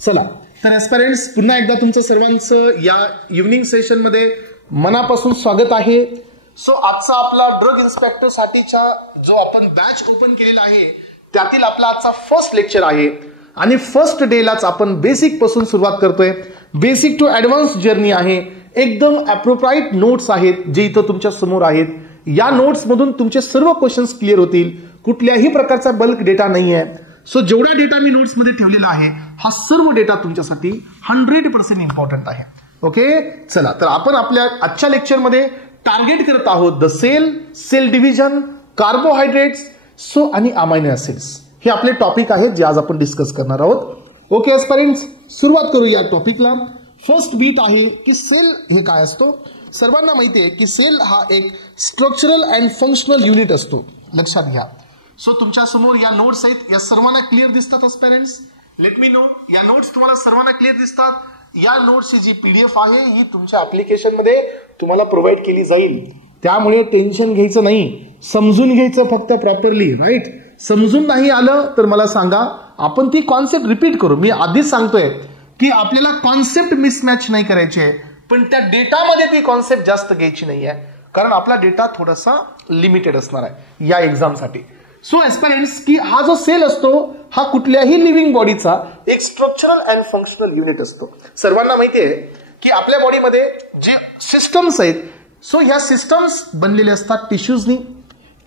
चला तर एस्पिरंट्स पुन्हा एकदा तुमचं सर्वांचं या इव्हनिंग सेशन मध्ये मनापासून स्वागत आहे. सो आजचा आपला ड्रग इन्स्पेक्टर साठीचा जो आपण बॅच ओपन केलेला आहे त्यातील आपला आजचा फर्स्ट लेक्चर आहे आणि फर्स्ट डेलाच आपण बेसिक पासून सुरुवात करतोय. बेसिक टू ऍडव्हान्स जर्नी आहे. एकदम अप्रोप्राइट नोट्स आहेत जे इथं तुमच्या समोर आहेत. या नोट्स मधून तुमचे सर्व क्वेश्चन्स क्लिअर होतील. कुठल्याही प्रकारचा बल्क डेटा नाही आहे. सो जेवढा डेटा मी नोट्स मध्ये ठेवलेला आहे हा सर्व डेटा तुमच्यासाठी 100% इम्पॉर्टंट आहे. ओके चला तर आपण आपल्या आजच्या लेक्चर मध्ये टार्गेट करत आहोत the cell division, carbohydrates so आणि अमायनो ऍसिड्स. हे आपले टॉपिक आहेत जे आज आपण डिस्कस करणार आहोत. ओके एस्पिरंट्स सुरुवात करू या टॉपिकला. फर्स्ट बीट आहे की सेल हे काय असतो. सर्वांना माहिती आहे की सेल हा एक स्ट्रक्चरल अँड फंक्शनल युनिट असतो. लक्षात घ्या. सो तुमच्या समोर या नोट्स आहेत. या सर्वांना क्लिअर दिसतात एस्पिरंट्स? Let me know. या नोट्स तुम्हाला सर्वांना क्लिअर दिसतात? या नोट्सची जी पीडीएफ आहे ही तुमच्या ऍप्लिकेशन मध्ये तुम्हाला प्रोव्हाइड केली जाईल. त्यामुळे टेन्शन घ्यायचं नाही. समजून घ्यायचं फक्त प्रॉपरली. राईट. समजून नाही आलं तर मला सांगा. आपण ती कॉन्सेप्ट रिपीट करू. मी आधीच सांगतोय की आपल्याला कॉन्सेप्ट मिसमॅच नाही करायची आहे, पण त्या डेटामध्ये ती कॉन्सेप्ट जास्त घ्यायची नाही आहे, कारण आपला डेटा थोडासा लिमिटेड असणार आहे या एक्झामसाठी. सो एस्पिरंट्स की हा जो सेल असतो हा कुठल्याही लिव्हिंग बॉडीचा एक स्ट्रक्चरल अँड फंक्शनल युनिट असतो. सर्वांना माहिती आहे की आपल्या बॉडीमध्ये जे सिस्टम्स आहेत सो ह्या सिस्टम्स बनलेले असतात टिश्यूजनी.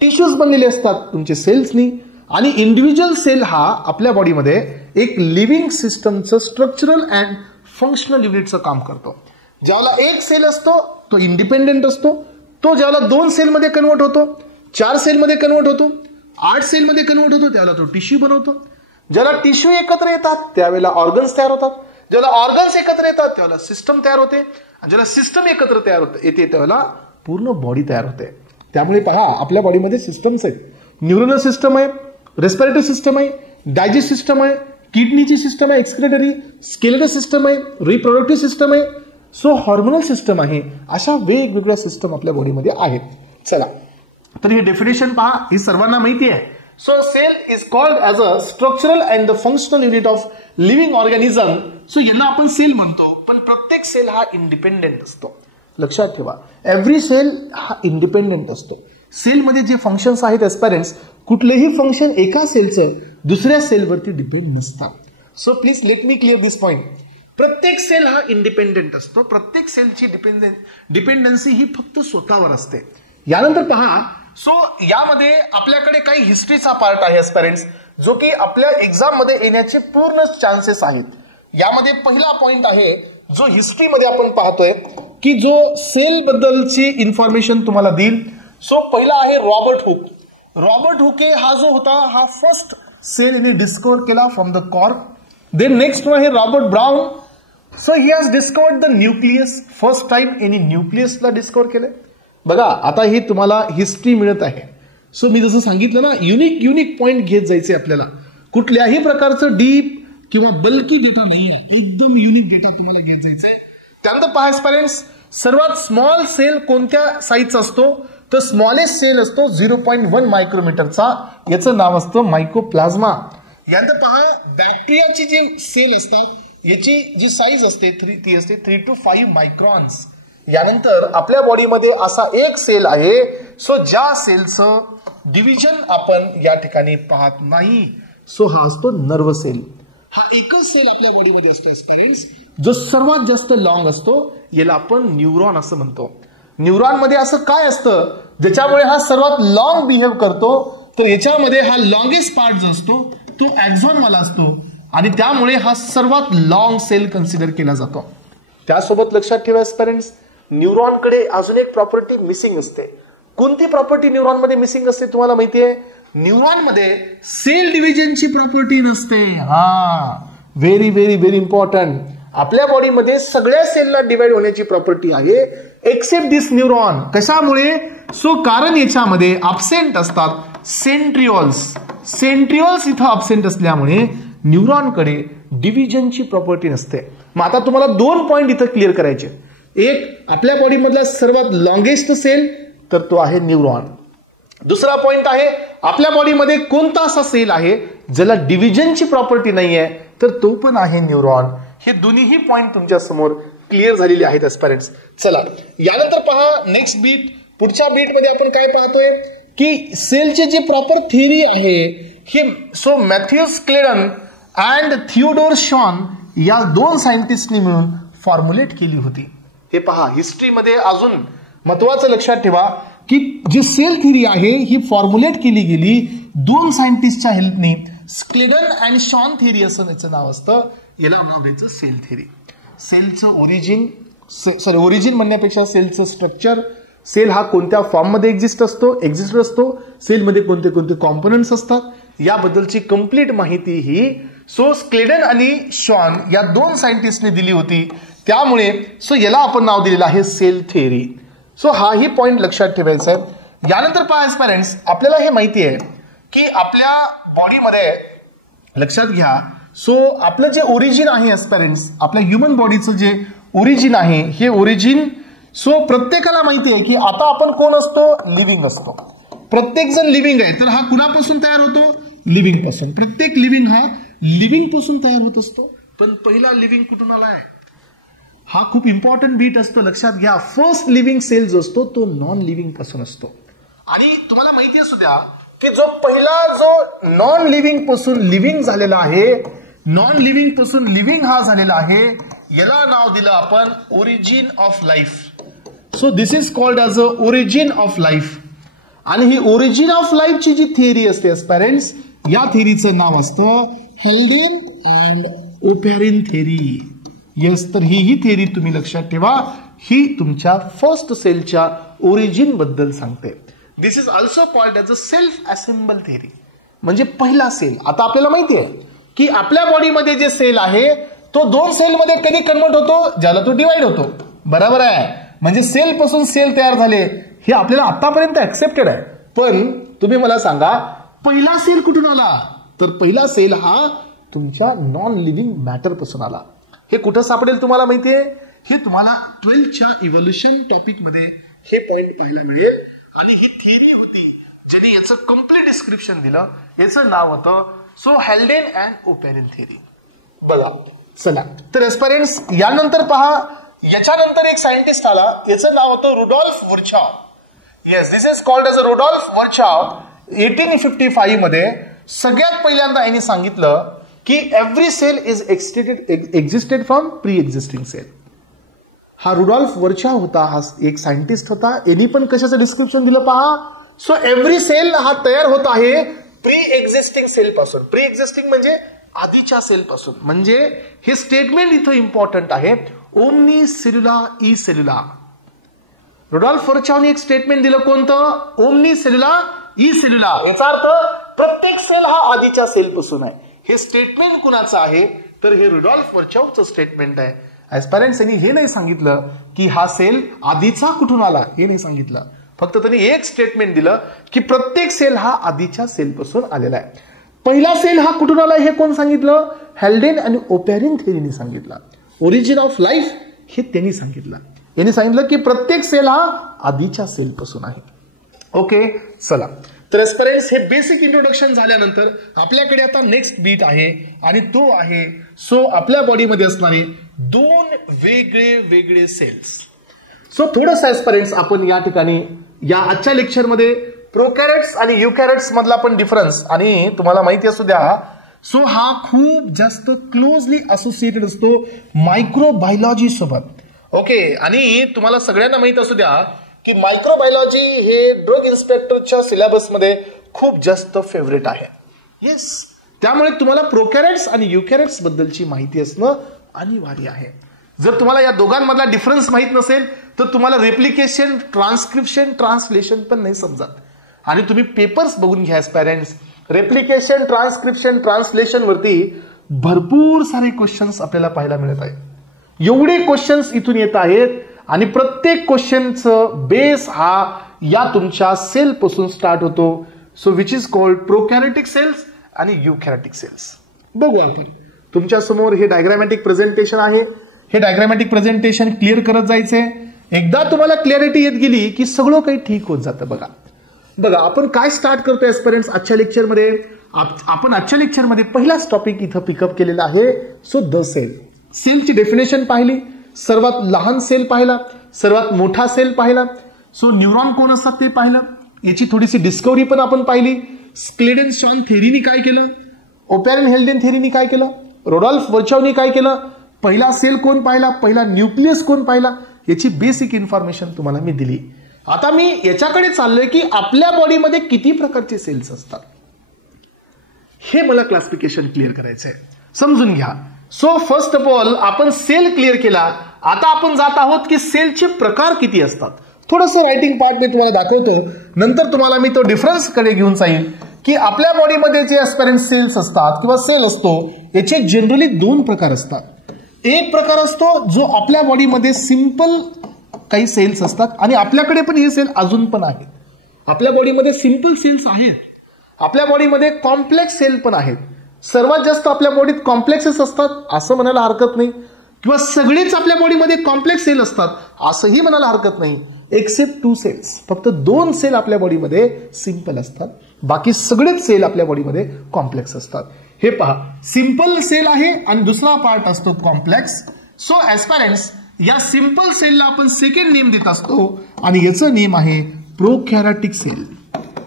टिश्यूज बनलेले असतात तुमचे सेल्सनी आणि इंडिव्हिज्युअल सेल हा आपल्या बॉडीमध्ये एक लिव्हिंग सिस्टमचं स्ट्रक्चरल अँड फंक्शनल युनिटचं काम करतो. ज्यावेळेला एक सेल असतो तो इंडिपेंडेंट असतो. तो ज्यावेळेला 2 सेलमध्ये कन्वर्ट होतो, 4 सेलमध्ये कन्वर्ट होतो, 8 सेलमध्ये कन्वर्ट होतो, त्यावेळेला तो टिश्यू बनवतो. ज्याला टिश्यू एकत्र येतात त्यावेळेला ऑर्गन्स तयार होतात. ज्याला ऑर्गन्स एकत्र येतात त्यावेळेला सिस्टम तयार होते. आणि ज्याला सिस्टम एकत्र तयार येते त्यावेळेला पूर्ण बॉडी तयार होते. त्यामुळे पहा आपल्या बॉडीमध्ये सिस्टम्स आहेत. न्यूरल सिस्टम आहे, रेस्पिरेटरी सिस्टम आहे, डायजेस्ट सिस्टम आहे, किडनीची सिस्टम आहे, एक्सक्रेटरी, स्केलेटल सिस्टम आहे, रिप्रोडक्टिव्ह सिस्टम आहे, सो हॉर्मोनल सिस्टम आहे. अशा वेगवेगळ्या सिस्टम आपल्या बॉडीमध्ये आहेत. चला तर ही डेफिनेशन पहा. ही सर्वांना माहिती आहे. So cell is called as a structural and the functional unit of living organism. So यांना आपण सेल म्हणतो, पण प्रत्येक सेल हा इंडिपेंडेंट असतो. लक्षात ठेवा. एव्हरी सेल हा इंडिपेंडेंट असतो. सेलमध्ये जे फंक्शन्स आहेत एस्पिरंट्स कुठलेही फंक्शन एका सेलचं दुसऱ्या सेलवरती डिपेंड नसतात. So please let me clear this point. प्रत्येक सेल हा इंडिपेंडेंट असतो. प्रत्येक सेलची डिपेंडन्सी ही फक्त स्वतःवर असते. यानंतर पहा. सो यामध्ये आपल्याकडे काही हिस्ट्रीचा पार्ट आहे एस्पिरंट्स जो की आपल्या एक्झाम मध्ये येण्याचे पूर्ण चान्सेस आहेत. यामध्ये पहिला पॉइंट आहे जो हिस्ट्रीमध्ये आपण पाहतोय की जो सेल बद्दलची इन्फॉर्मेशन तुम्हाला देईल. सो पहिला आहे रॉबर्ट हुक. रॉबर्ट हुके हा जो होता हा फर्स्ट सेल यांनी डिस्कवर केला from the cork. Then next आहे Robert Brown. So he has discovered the nucleus. First time यांनी न्यूक्लियसला डिस्कवर केलं. बघा आता ही तुम्हाला हिस्ट्री मिळत आहे. सो मी जसं सांगितलं ना युनिक पॉइंट घेत जायचे आपल्याला. कुठल्याही प्रकारचं डीप किंवा बल्की डेटा नाही आहे. एकदम युनिक डेटा तुम्हाला घेत जायचंय. त्यानंतर पहा एस्पिरंट्स सर्वात स्मॉल सेल कोणत्या साईजचा असतो तर स्मॉलेस्ट सेल असतो 0.1 मायक्रोमीटरचा. याचं नाव असतं मायकोप्लाझ्मा. यानंतर पहा बॅक्टेरियाची जी सेल असतात याची जी साईज असते ती असते 3 to 5 मायक्रॉन्स. यानंतर आपल्या बॉडीमध्ये असा एक सेल आहे सो ज्या सेलचं डिव्हिजन आपण या ठिकाणी पाहत नाही. सो हा असतो नर्व सेल. हा एकच सेल आपल्या बॉडीमध्ये असतो जो सर्वात जास्त लॉंग असतो. याला आपण न्यूरॉन असं म्हणतो. न्यूरॉन मध्ये असं काय असतं ज्याच्यामुळे हा सर्वात लॉंग बिहेव करतो तर याच्यामध्ये हा लॉंगेस्ट पार्ट जो असतो तो ॲक्झॉन वाला असतो आणि त्यामुळे हा सर्वात लॉंग सेल कन्सिडर केला जातो. त्यासोबत लक्षात ठेवा एस्पिरंट्स न्यूरॉनकडे अजून एक प्रॉपर्टी मिसिंग असते. कोणती प्रॉपर्टी न्यूरॉन मध्ये मिसिंग असते तुम्हाला माहिती आहे? न्यूरॉन मध्ये सेल डिव्हिजनची प्रॉपर्टी नसते. Very very very important. आपल्या बॉडीमध्ये सगळ्या सेलला डिवाइड होण्याची प्रॉपर्टी आहे एक्सेप्ट दिस न्यूरॉन. कशामुळे? सो कारण याच्यामध्ये अब्सेंट असतात सेंट्रिओल्स. सेंट्रिओल्स इथं अब्सेंट असल्यामुळे न्यूरॉनकडे डिव्हिजनची प्रॉपर्टी नसते. मग आता तुम्हाला 2 पॉइंट इथं क्लिअर करायचे. एक आपल्या बॉडीमधला सर्वात लॉंगेस्ट सेल तर तो आहे न्यूरॉन. दुसरा पॉइंट आहे आपल्या बॉडीमध्ये कोणता असा सेल आहे ज्याला डिव्हिजनची प्रॉपर्टी नाही आहे तर तो पण आहे न्यूरॉन. हे दोन्हीही पॉइंट तुमच्या समोर क्लिअर झालेले आहेत एस्पिरंट्स. चला यानंतर पहा नेक्स्ट बीट. पुढच्या बीट मध्ये आपण काय पाहतोय की सेलचे जे प्रॉपर थिअरी आहे हे so Matthias Schleiden and Theodor Schwann या दोन सायंटिस्टनी मिळून फॉर्म्युलेट केली होती. हे पहा हिस्ट्रीमध्ये अजून महत्वाचं लक्षात ठेवा की जी सेल थिअरी आहे ही फॉर्म्युलेट केली गेली दोन सायंटिस्टच्या हेल्पने. क्लेडन अँड शॉन थिअरी असं त्याचं नाव असतं. याला नाव द्यायचं सेल थिअरी. सेलचं ओरिजिन म्हणण्यापेक्षा सेलचं स्ट्रक्चर, सेल हा कोणत्या फॉर्ममध्ये एक्झिस्ट असतो, सेलमध्ये कोणते कोणते कॉम्पोनंट्स असतात याबद्दलची कंप्लीट माहिती ही क्लेडन आणि शॉन या दोन सायंटिस्टने दिली होती. त्यामुळे याला आपण नाव दिलेलं आहे सेल थिअरी. हा ही पॉइंट लक्षात ठेवायचा आहे. यानंतर पहा एस्पिरंट्स, आपल्याला हे माहिती आहे की आपल्या बॉडीमध्ये लक्षात घ्या आपलं जे ओरिजिन आहे एस्पिरंट्स, आपल्या ह्युमन बॉडीचं जे ओरिजिन आहे हे ओरिजिन प्रत्येकाला माहिती आहे की आता आपण कोण असतो, लिव्हिंग असतो. प्रत्येक जण लिव्हिंग आहे. तर हा कुणापासून तयार होतो, लिव्हिंग पासून. प्रत्येक लिव्हिंग हा लिव्हिंग पासून तयार होत असतो. पण पहिला लिव्हिंग कुठून आलाय हा खूप इम्पॉर्टंट बीट असतो, लक्षात घ्या. फर्स्ट लिव्हिंग सेल जो असतो तो नॉन लिव्हिंग पासून असतो. आणि तुम्हाला माहिती असू द्या की जो नॉन लिव्हिंग पासून लिव्हिंग झालेला आहे, नॉन लिव्हिंग पासून लिव्हिंग हा झालेला आहे, याला नाव दिलं आपण origin of life. This is called as a origin of life. आणि ही ओरिजिन ऑफ लाईफची जी थिअरी असते एस्पिरंट्स, या थिअरीचं नाव असतं हेल्डेन अँड ओपेरिन थिअरी. येस, तर ही थिअरी तुम्ही लक्षात ठेवा. ही तुमच्या फर्स्ट सेलच्या ओरिजिन बद्दल सांगते. This is also called as a self assemble theory. म्हणजे पहिला सेल. आता आपल्याला माहिती आहे की आपल्या बॉडीमध्ये जे सेल आहे तो दोन सेलमध्ये कधी कन्वर्ट होतो, ज्याला तो डिवाइड होतो. बरोबर आहे. म्हणजे सेल पासून सेल तयार झाले हे आपल्याला आतापर्यंत ऍक्सेप्टेड आहे. पण तुम्ही मला सांगा पहिला सेल कुठून आला, तर पहिला सेल हा तुमच्या नॉन लिव्हिंग मॅटर पासून आला. हे कुठं सापडेल तुम्हाला माहितीये, हे तुम्हाला 12th इव्होल्युशन टॉपिक मध्ये हे पॉइंट पाहायला मिळेल. आणि ही थिअरी होती ज्यांनी याचं कम्प्लीट डिस्क्रिप्शन दिलं. याचं नाव होतं हेल्डेन अँड ओपेरिन थिअरी. बघा चला, तर एस्पिरंट्स यानंतर पहा, याच्यानंतर एक सायंटिस्ट आला, याचं नाव होतं Rudolf Virchow. Yes, this is called as a Rudolf Virchow. 1855 मध्ये सगळ्यात पहिल्यांदा यांनी सांगितलं की every cell is existed from pre existing cell. हा रुडॉल्फ वर्चाव होता, हा एक सायंटिस्ट होता. यांनी पण कशाचं डिस्क्रिप्शन दिलं पहा. एव्हरी सेल हा तयार होत आहे प्री एक्झिस्टिंग सेल पासून. प्री एक्झिस्टिंग म्हणजे आधीच्या सेल पासून. म्हणजे हे स्टेटमेंट इथं इम्पॉर्टंट आहे, ओमनी सेल्युला ई सेल्युला. रुडॉल्फ वर्चावने एक स्टेटमेंट दिलं, कोणतं, ओमनी सेल्युला ई सेल्युला. याचा अर्थ प्रत्येक सेल हा आधीच्या सेल पासून आहे. हे स्टेटमेंट कुणाचं आहे, तर हे रुडॉल्फ वर्चावचं स्टेटमेंट आहे. एस्पिरंट्स यांनी हे नाही सांगितलं की हा सेल आधीचा कुठून आला, हे नाही सांगितलं. फक्त त्यांनी एक स्टेटमेंट दिलं की प्रत्येक सेल हा आधीच्या सेल पासून आलेला आहे. पहिला सेल हा कुठून आला हे कोण सांगितलं, हेल्डेन आणि ओपेरिन थिअरीने सांगितलं. ओरिजिन ऑफ लाईफ हे त्यांनी सांगितलं. यांनी सांगितलं की प्रत्येक सेल हा आधीच्या सेल पासून आहे. ओके, चला, तर एस्पिरंट्स हे बेसिक इंट्रोडक्शन झाल्यानंतर आपल्याकडे आता नेक्स्ट बीट आहे आणि तो आहे आपल्या बॉडीमध्ये असणारे दोन वेगळे सेल्स. थोडंसं एस्पिरंट्स आपण या ठिकाणी या आजच्या लेक्चरमध्ये प्रोकॅरियोट्स आणि युकॅरियोट्स मधला पण डिफरन्स, आणि तुम्हाला माहिती असू द्या हा खूप जास्त क्लोजली असोसिएटेड असतो मायक्रोबायोलॉजी सोबत. ओके, आणि तुम्हाला सगळ्यांना माहित असू द्या की मायक्रोबायोलॉजी हे ड्रग इन्स्पेक्टरच्या सिलेबसमध्ये खूप जास्त फेवरेट आहे. येस, त्यामुळे तुम्हाला प्रोकॅरियोट्स आणि युकॅरियोट्स बद्दलची माहिती असणं अनिवार्य आहे. जर तुम्हाला या दोघांमधला डिफरन्स माहित नसेल तर तुम्हाला रेप्लिकेशन, ट्रान्सक्रिप्शन, ट्रान्सलेशन पण नाही समजत. आणि तुम्ही पेपर्स बघून घ्या पेरेंट्स, रेप्लिकेशन, ट्रान्सक्रिप्शन, ट्रान्सलेशन वरती भरपूर सारे क्वेश्चन्स आपल्याला पाहायला मिळत आहेत. एवढे क्वेश्चन्स इथून येत आहेत आणि प्रत्येक क्वेश्चनचं बेस हा या तुमच्या सेल पासून स्टार्ट होतो. विच इज कॉल्ड प्रोकॅरियोटिक सेल्स आणि युकॅरियोटिक सेल्स. बघू आपण, तुमच्या समोर हे डायग्रामॅटिक प्रेझेंटेशन आहे. हे डायग्रामॅटिक प्रेझेंटेशन क्लिअर करत जायचंय. एकदा तुम्हाला क्लॅरिटी येत गेली की सगळं काही ठीक होत जातं. बघा आपण काय स्टार्ट करतोय एस्पिरंट्स आजच्या लेक्चरमध्ये, आपण आजच्या लेक्चरमध्ये पहिलाच टॉपिक इथं पिकअप केलेला आहे. So the cell. सेलची डेफिनेशन पाहिली, सर्वात लहान सेल पाहिला, सर्वात मोठा सेल पाहिला. सो न्यूरॉन कोण असतात ते पाहिलं, याची थोडीशी डिस्कवरी पण आपण पाहिली. स्क्लेडन-शॉन थेरीनी काय केलं, ओपॅरन हेल्डेन थेरीनी काय केलं, रोडॉल्फ वर्चॉवनी काय केलं, पहिला सेल कोण पाहिला, पहिला न्यूक्लियस कोण पाहिला, याची बेसिक इन्फॉर्मेशन तुम्हाला मी दिली. आता मी याच्याकडे चाललोय की आपल्या बॉडीमध्ये किती प्रकारचे सेल्स असतात हे मला क्लासिफिकेशन क्लिअर करायचंय. समजून घ्या. सो फर्स्ट ऑफ ऑल आपण सेल क्लिअर केला. आता आपण जात आहोत की सेलचे प्रकार किती असतात. थोडंसं रायटिंग पार्ट मी तुम्हाला दाखवतो, नंतर तुम्हाला मी तो डिफरन्स कडे घेऊन जाईल की आपल्या बॉडीमध्ये जे ऍस्पिरंट सेल्स असतात किंवा सेल असतो याचे जनरली दोन प्रकार असतात. एक प्रकार असतो जो आपल्या बॉडीमध्ये सिंपल काही सेल्स असतात आणि आपल्याकडे पण हे सेल अजून पण आहेत. आपल्या बॉडीमध्ये सिंपल सेल्स आहेत, आपल्या बॉडीमध्ये कॉम्प्लेक्स सेल पण आहेत. सर्वात जास्त आपल्या बॉडीत कॉम्प्लेक्सेस असतात असं म्हणायला हरकत नाही, किंवा सगळेच आपल्या बॉडीमध्ये कॉम्प्लेक्स सेल असतात असंही म्हणायला हरकत नाही, एक्सेप्ट 2 सेल्स. फक्त 2 सेल आपल्या बॉडीमध्ये सिंपल असतात, बाकी सगळेच सेल आपल्या बॉडीमध्ये कॉम्प्लेक्स असतात. हे पहा, सिंपल सेल आहे आणि दुसरा पार्ट असतो कॉम्प्लेक्स. सो ऍस्पिरंट्स या सिंपल सेलला आपण सेकंड नेम देत असतो आणि याचं नेम आहे प्रोकॅरियोटिक सेल.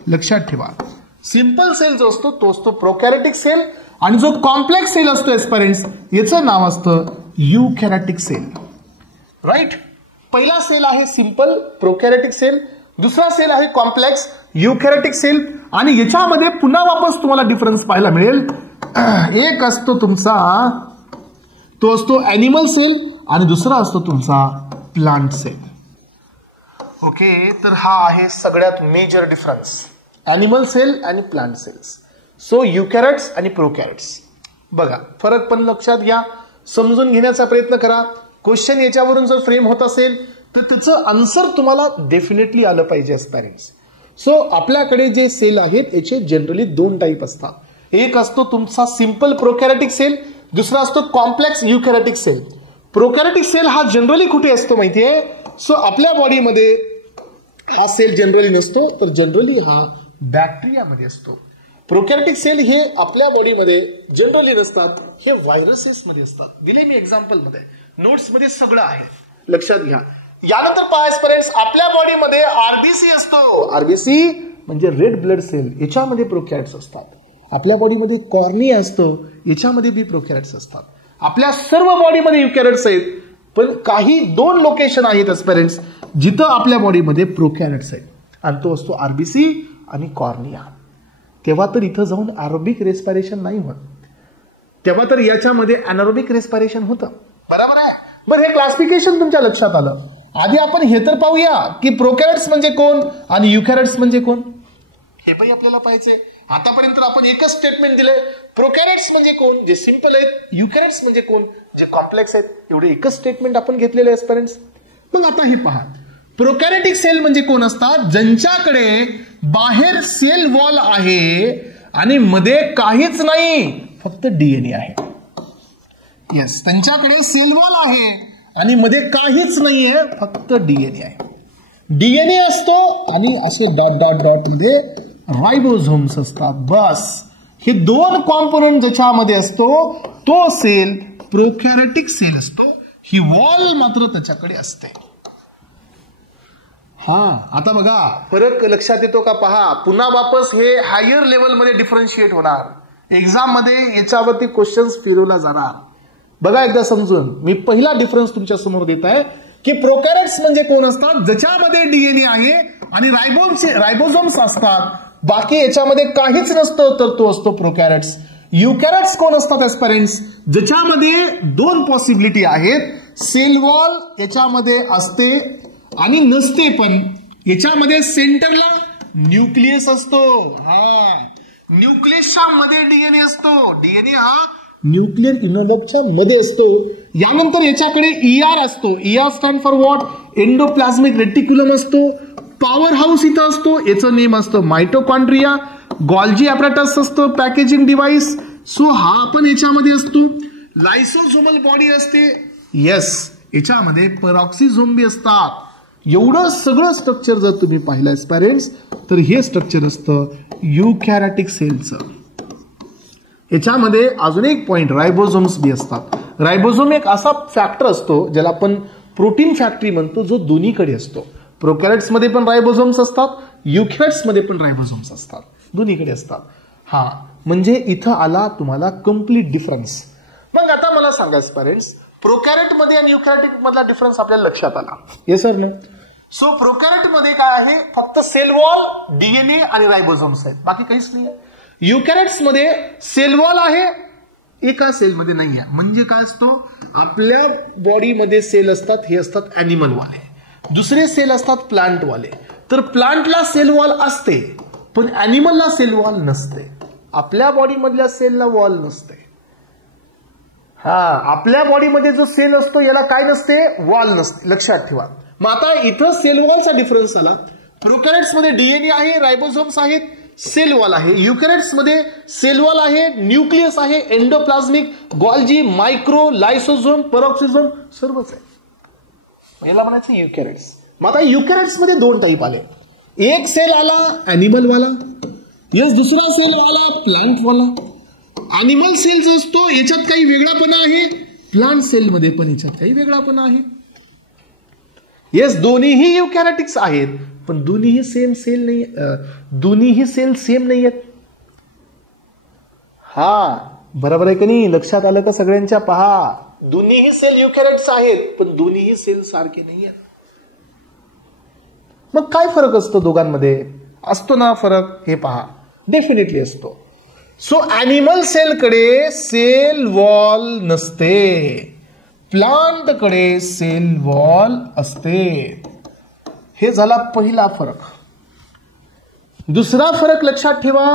लक्षात ठेवा, सिंपल सेल जो असतो तो असतो प्रोकॅरियोटिक सेल आणि जो कॉम्प्लेक्स सेल असतो ऍस्पिरंट्स याचं नाव असतं यूकॅरियोटिक सेल. राईट. पहिला सेल आहे सिंपल प्रोकॅरियोटिक सेल, दुसरा सेल आहे कॉम्प्लेक्स यूकॅरियोटिक सेल. आणि याच्यामध्ये पुन्हा वापस तुम्हाला डिफरन्स पाहायला मिळेल. एक असतो तुमचा, तो असतो ॲनिमल सेल आणि दुसरा असतो तुमचा प्लांट सेल. ओके, तर हा आहे सगळ्यात मेजर डिफरन्स, ॲनिमल सेल आणि प्लांट सेल्स. सो युकॅरियोट्स आणि प्रोकॅरियोट्स. बघा फरक पण लक्षात घ्या, समजून घेण्याचा प्रयत्न करा. क्वेश्चन याच्यावरून जर फ्रेम होत असेल तर त्याचं आन्सर तुम्हाला डेफिनेटली आलं पाहिजे ऍस्पिरंट्स. सो आपल्याकडे जे सेल आहेत याचे जनरली 2 टाईप असतात. एक असतो तुमचा सिंपल प्रोकॅरियोटिक सेल, दुसरा असतो कॉम्प्लेक्स यूकॅरियोटिक सेल. प्रोकॅरियोटिक सेल हा जनरली कुठे असतो माहितीये? सो आपल्या बॉडीमध्ये हा सेल जनरली नसतो, तर जनरली हा बॅक्टेरियामध्ये असतो. प्रोकॅरियोटिक सेल हे आपल्या बॉडीमध्ये जनरली नसतात, हे व्हायरसेस मध्ये असतात. दिले मी एक्झाम्पल मध्ये, नोट्स मध्ये सगळं आहे, लक्षात घ्या. यानंतर पहा ऍस्पिरंट्स, आपल्या बॉडीमध्ये आरबीसी असतो. आरबीसी म्हणजे रेड ब्लड सेल, याच्यामध्ये प्रोकॅरियोट्स असतात. आपल्या बॉडीमध्ये कॉर्निया असतं, याच्यामध्ये बी प्रोकॅरियोट्स असतात. आपल्या सर्व बॉडीमध्ये युकॅरियोट्स आहेत, पण काही 2 लोकेशन आहेत ऍस्पिरंट्स जिथं आपल्या बॉडीमध्ये प्रोकॅरियोट्स आहेत, आणि तो असतो आरबीसी आणि कॉर्निया. तेव्हा तर इथं जाऊन एरोबिक रेस्पिरेशन नाही होत, तेव्हा तर याच्यामध्ये अनारोबिक रेस्पिरेशन होतं. बरोबर आहे. बरं, हे क्लासिफिकेशन तुमच्या लक्षात आलं. आधी आपण हे तर पाहूया की प्रोकॅरियोट्स म्हणजे कोण आणि युकॅरियोट्स म्हणजे कोण, हे पण आपल्याला पाहायचंय. आतापर्यंत आपण एकच स्टेटमेंट दिलंय, प्रोकॅरियोट्स म्हणजे कोण जे सिंपल आहेत, युकॅरियोट्स म्हणजे कोण जे कॉम्प्लेक्स आहेत. एवढे एकच स्टेटमेंट आपण घेतलेले आहे ऍस्पिरंट्स. मग आता हे पहा, प्रोकॅरियोटिक सेल म्हणजे कोण असतात? ज्यांच्याकडे बाहेर सेल वॉल आहे आणि मध्ये काहीच नाही, फक्त डीएनए आहे. येस, त्यांच्याकडे सेल वॉल आहे आणि मध्ये काहीच नाहीये, फक्त डीएनए आहे. डीएनए असतो आणि असे डॉट डॉट डॉट मध्ये रायबोझोम्स असतात. बस हे 2 कॉम्पोनंट ज्याच्यामध्ये असतो तो सेल प्रोकॅरियोटिक सेल असतो. ही वॉल मात्र त्याच्याकडे असते. हा, आता बघा फरक लक्षात येतो का? पहा, पुन्हा वापस हे हायर लेवल मध्ये डिफरन्शिएट होणार. एक्झाम मध्ये याच्यावरती क्वेश्चन्स फिरवला जाणार. बघा एकदा समजून, मी पहिला डिफरन्स तुमच्या समोर देत आहे की प्रोकॅरियोट्स म्हणजे कोण असतात? ज्याच्यामध्ये डीएनए आहे आणि रायबोझोम्स असतात, बाकी याच्यामध्ये काहीच नसतं, तर तो असतो प्रोकॅरियोट्स. युकॅरियोट्स कोण असतात ऍस्पिरंट्स? ज्याच्यामध्ये 2 पॉसिबिलिटी आहेत, सेल वॉल याच्यामध्ये असते आणि नसते, पण याच्यामध्ये सेंटरला न्यूक्लियस असतो. हा, न्यूक्लियसच्या मध्ये डीएनए असतो. डीएनए हा न्यूक्लियर इनोलॉगच्या मध्ये असतो. यानंतर याच्याकडे ईआर असतो. ER stand for what? Endoplasmic reticulum असतो. पॉवर हाऊस इथं असतो, याचं नेम असतं मायटोकॉन्ड्रिया. गॉल्जी ॲपॅरेटस असतो, पॅकेजिंग डिव्हाइस. सो हा पण याच्यामध्ये असतो. लायसोझोमल बॉडी असते. येस, याच्यामध्ये पेरॉक्सिझोम बी असतात. एवढं सगळं स्ट्रक्चर जर तुम्ही पाहिलं ऍस्पिरंट्स, तर हे स्ट्रक्चर असतं युकॅरियोटिक सेलचं. याच्यामध्ये अजून एक पॉइंट, रायबोझोम्स बी असतात. रायबोझोम एक असा फॅक्टर असतो ज्याला आपण प्रोटीन फॅक्टरी म्हणतो, जो दोन्हीकडे असतो. प्रोकॅरियोट्स मध्ये पण रायबोझोम्स असतात, युकॅरियोट्स मध्ये पण रायबोझोम्स असतात, दोन्हीकडे असतात. हा म्हणजे इथं आला तुम्हाला कम्प्लीट डिफरन्स. मग आता मला सांगा पेरेंट्स, प्रोकॅरियोट मध्ये आणि युकॅरियोटिक मधला डिफरन्स आपल्याला लक्षात आला. Yes sir no. So prokaryote मध्ये काय आहे, फक्त सेल वॉल, डीएनए आणि रायबोझोम्स आहेत, बाकी काहीच नाही आहे. युकॅरियोट्स मध्ये सेल वॉल आहे, एका सेलमध्ये नाही आहे. म्हणजे काय असतो, आपल्या बॉडीमध्ये सेल असतात, हे असतात अॅनिमल वाले, दुसरे सेल असतात प्लांट वाले. तर प्लांटला सेल वॉल असते पण अॅनिमलला सेल वॉल नसते. आपल्या बॉडीमधल्या सेलला वॉल नसते. हा, आपल्या बॉडीमध्ये जो सेल असतो याला काय नसते, वॉल नसते, लक्षात ठेवा. मग आता इथं सेल वॉलचा डिफरन्स आला. प्रोकॅरियोट्स मध्ये डीएनए आहे, रायबोझोम्स आहेत, सेल वॉल आहे. युकॅरियोट्स मध्ये सेल वॉल आहे, न्यूक्लियस आहे, एंडोप्लाझ्मिक, गॉल्जी, मायक्रो, लायसोझोम, पेरोक्सिझोम सर्वच आहे. याला म्हणायचं युकॅरियोट्स. मग आता युकॅरियोट्स मध्ये दोन टाईप आले. एक सेल आला अॅनिमल वाला, यस, दुसरा सेल वाला प्लांट वाला. अॅनिमल सेल जो असतो याच्यात काही वेगळापणा आहे, प्लांट सेल मध्ये पण याच्यात काही वेगळापणा आहे. येस, दोन्हीही युकॅरियोटिक्स आहेत पण दोन्हीही सेम सेल नाही, दोन्हीही सेल सेम नाही आहेत. हा, बरोबर आहे का नाही, लक्षात आलं का सगळ्यांच्या? पहा, दोन्हीही सेल युकॅरियोट्स आहेत पण दोन्हीही सेल सारखे नाही आहेत. मग काय फरक असतो दोघांमध्ये? असतो ना फरक, हे पहा, डेफिनेटली असतो. सो अॅनिमल सेलकडे सेल वॉल नसते, प्लांट कडे सेल वॉल असते. हे झाला पहिला फरक. दुसरा फरक लक्षात ठेवा,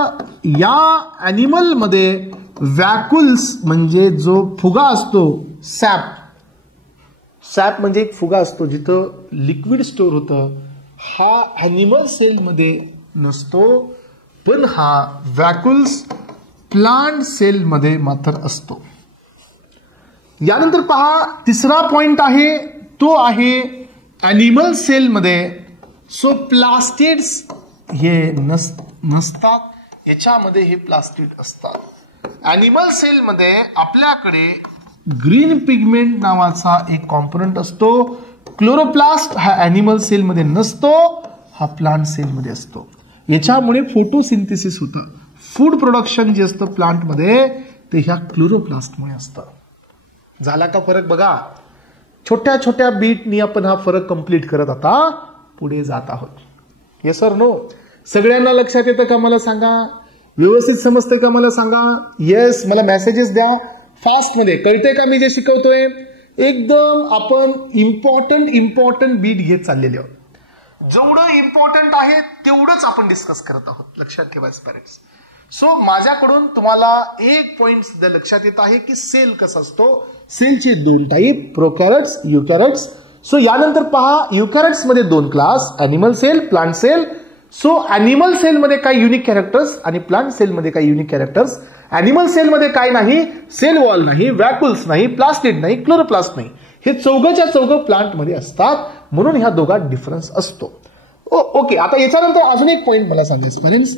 या अॅनिमल मध्ये व्हॅक्युल्स म्हणजे जो फुगा असतो, सॅप म्हणजे एक फुगा असतो जिथं लिक्विड स्टोर होतं, हा अॅनिमल सेल मध्ये नसतो, पण हा व्हॅक्युल्स प्लांट सेल मध्ये मात्र असतो. यानंतर पहा, तिसरा पॉइंट आहे तो आहे अॅनिमल सेल मध्ये सो प्लास्टिड्स हे नसतात, याच्यामध्ये हे प्लास्टिड असतात. अॅनिमल सेल मध्ये आपल्याकडे ग्रीन पिगमेंट नावाचा एक कॉम्पोनंट असतो. क्लोरोप्लास्ट हा अॅनिमल सेल मध्ये नसतो, हा प्लांट सेल मध्ये असतो. याच्यामुळे फोटोसिंथेसिस होतं, फूड प्रोडक्शन जे असतं प्लांट मध्ये ते ह्या क्लोरोप्लास्टमुळे असतं. झाला का फरक? बघा, छोट्या छोट्या बीटनी आपण हा फरक कंप्लीट करत आता पुढे जात आहोत. Yes sir no. सगळ्यांना लक्षात येतं का मला सांगा? व्यवस्थित समजतंय का मला सांगा? येस, मला मेसेजेस द्या फास्ट मध्ये. कळतंय का मी जे शिकवतोय? एकदम आपण इम्पॉर्टंट बीट घेत चाललेले आहोत. जेवढं इम्पॉर्टंट आहे तेवढंच आपण डिस्कस करत आहोत, लक्षात ठेवायचं पेरेंट्स. सो माझ्याकडून तुम्हाला एक पॉइंट सुद्धा लक्षात येत आहे की सेल कसा असतो. सेलचे दोन टाईप, प्रोकॅरियोट्स, युकॅरियोट्स. सो यानंतर पहा, युकॅरियोट्स मध्ये दोन class, animal cell, plant cell. So animal cell मध्ये काही युनिक कॅरेक्टर्स आणि प्लांट सेल मध्ये काही युनिक कॅरेक्टर्स. अॅनिमल सेल मध्ये काय नाही, सेल वॉल नाही, व्हॅक्युल्स नाही, प्लास्टिड नाही, क्लोरोप्लास्ट नाही. हे चौघच्या चौघ प्लांट मध्ये असतात, म्हणून ह्या दोघात डिफरन्स असतो. ओके, आता याच्यानंतर अजून एक पॉइंट मला सांगायचं पेरेंट्स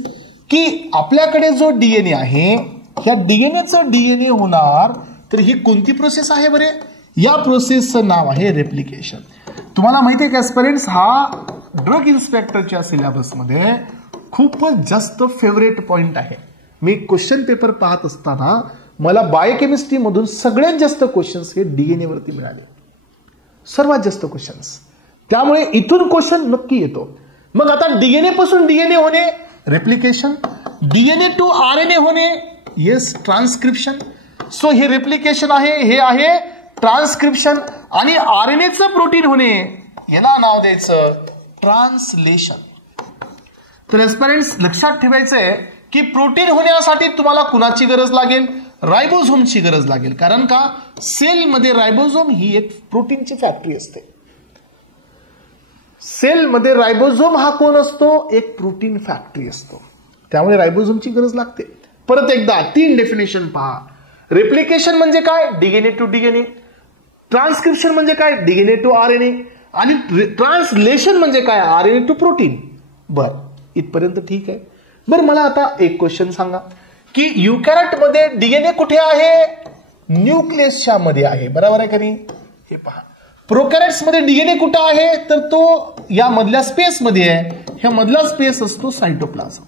की आपल्याकडे जो डीएनए आहे, ह्या डीएनएचं डीएनए होणार तर ही कोणती प्रोसेस आहे बरे? या प्रोसेसचं नाव आहे रेप्लिकेशन. तुम्हाला माहिती आहे का पेरेंट्स, हा ड्रग इन्स्पेक्टरच्या सिलेबसमध्ये खूपच जास्त फेवरेट पॉइंट आहे. मी क्वेश्चन पेपर पाहत असताना मला बायोकेमिस्ट्री मधून सगळ्यात जास्त क्वेश्चन्स हे डीएनए वरती मिळाले, सर्वात जास्त क्वेश्चन्स. त्यामुळे इथून क्वेश्चन नक्की येतो. मग आता डीएनए पासून डीएनए होणे रेप्लिकेशन, डीएनए टू आरएनए होणे येस ट्रान्सक्रिप्शन. सो हे रेप्लिकेशन आहे, हे आहे ट्रान्सक्रिप्शन. आणि आरएनएचं प्रोटीन होणे याला नाव द्यायचं ट्रान्सलेशन. तर एस्पिरंट्स लक्षात ठेवायचंय की प्रोटीन होण्यासाठी तुम्हाला कुणाची गरज लागेल? रायबोझोमची गरज लागेल. कारण का, सेलमध्ये रायबोझोम ही एक प्रोटीनची फॅक्टरी असते. सेलमध्ये रायबोझोम हा कोण असतो? एक प्रोटीन फॅक्टरी असतो. त्यामुळे रायबोझोमची गरज लागते. परत एकदा 3 डेफिनेशन पहा. रेप्लिकेशन म्हणजे काय? DNA to DNA. ट्रान्सक्रिप्शन म्हणजे काय? DNA to RNA. आणि ट्रान्सलेशन म्हणजे काय? RNA to protein. बर, इथपर्यंत ठीक आहे. बरं, मला आता एक क्वेश्चन सांगा. की युकॅरियोट मध्ये डीएनए कुठे आहे? न्यूक्लियसच्या मध्ये आहे. बरोबर आहे का नाही? हे पहा. प्रोकॅरियोट्स मध्ये डीएनए कुठे आहे? तर तो या मधल्या स्पेस मध्ये आहे. ह्या मधला स्पेस असतो सायटोप्लाझम.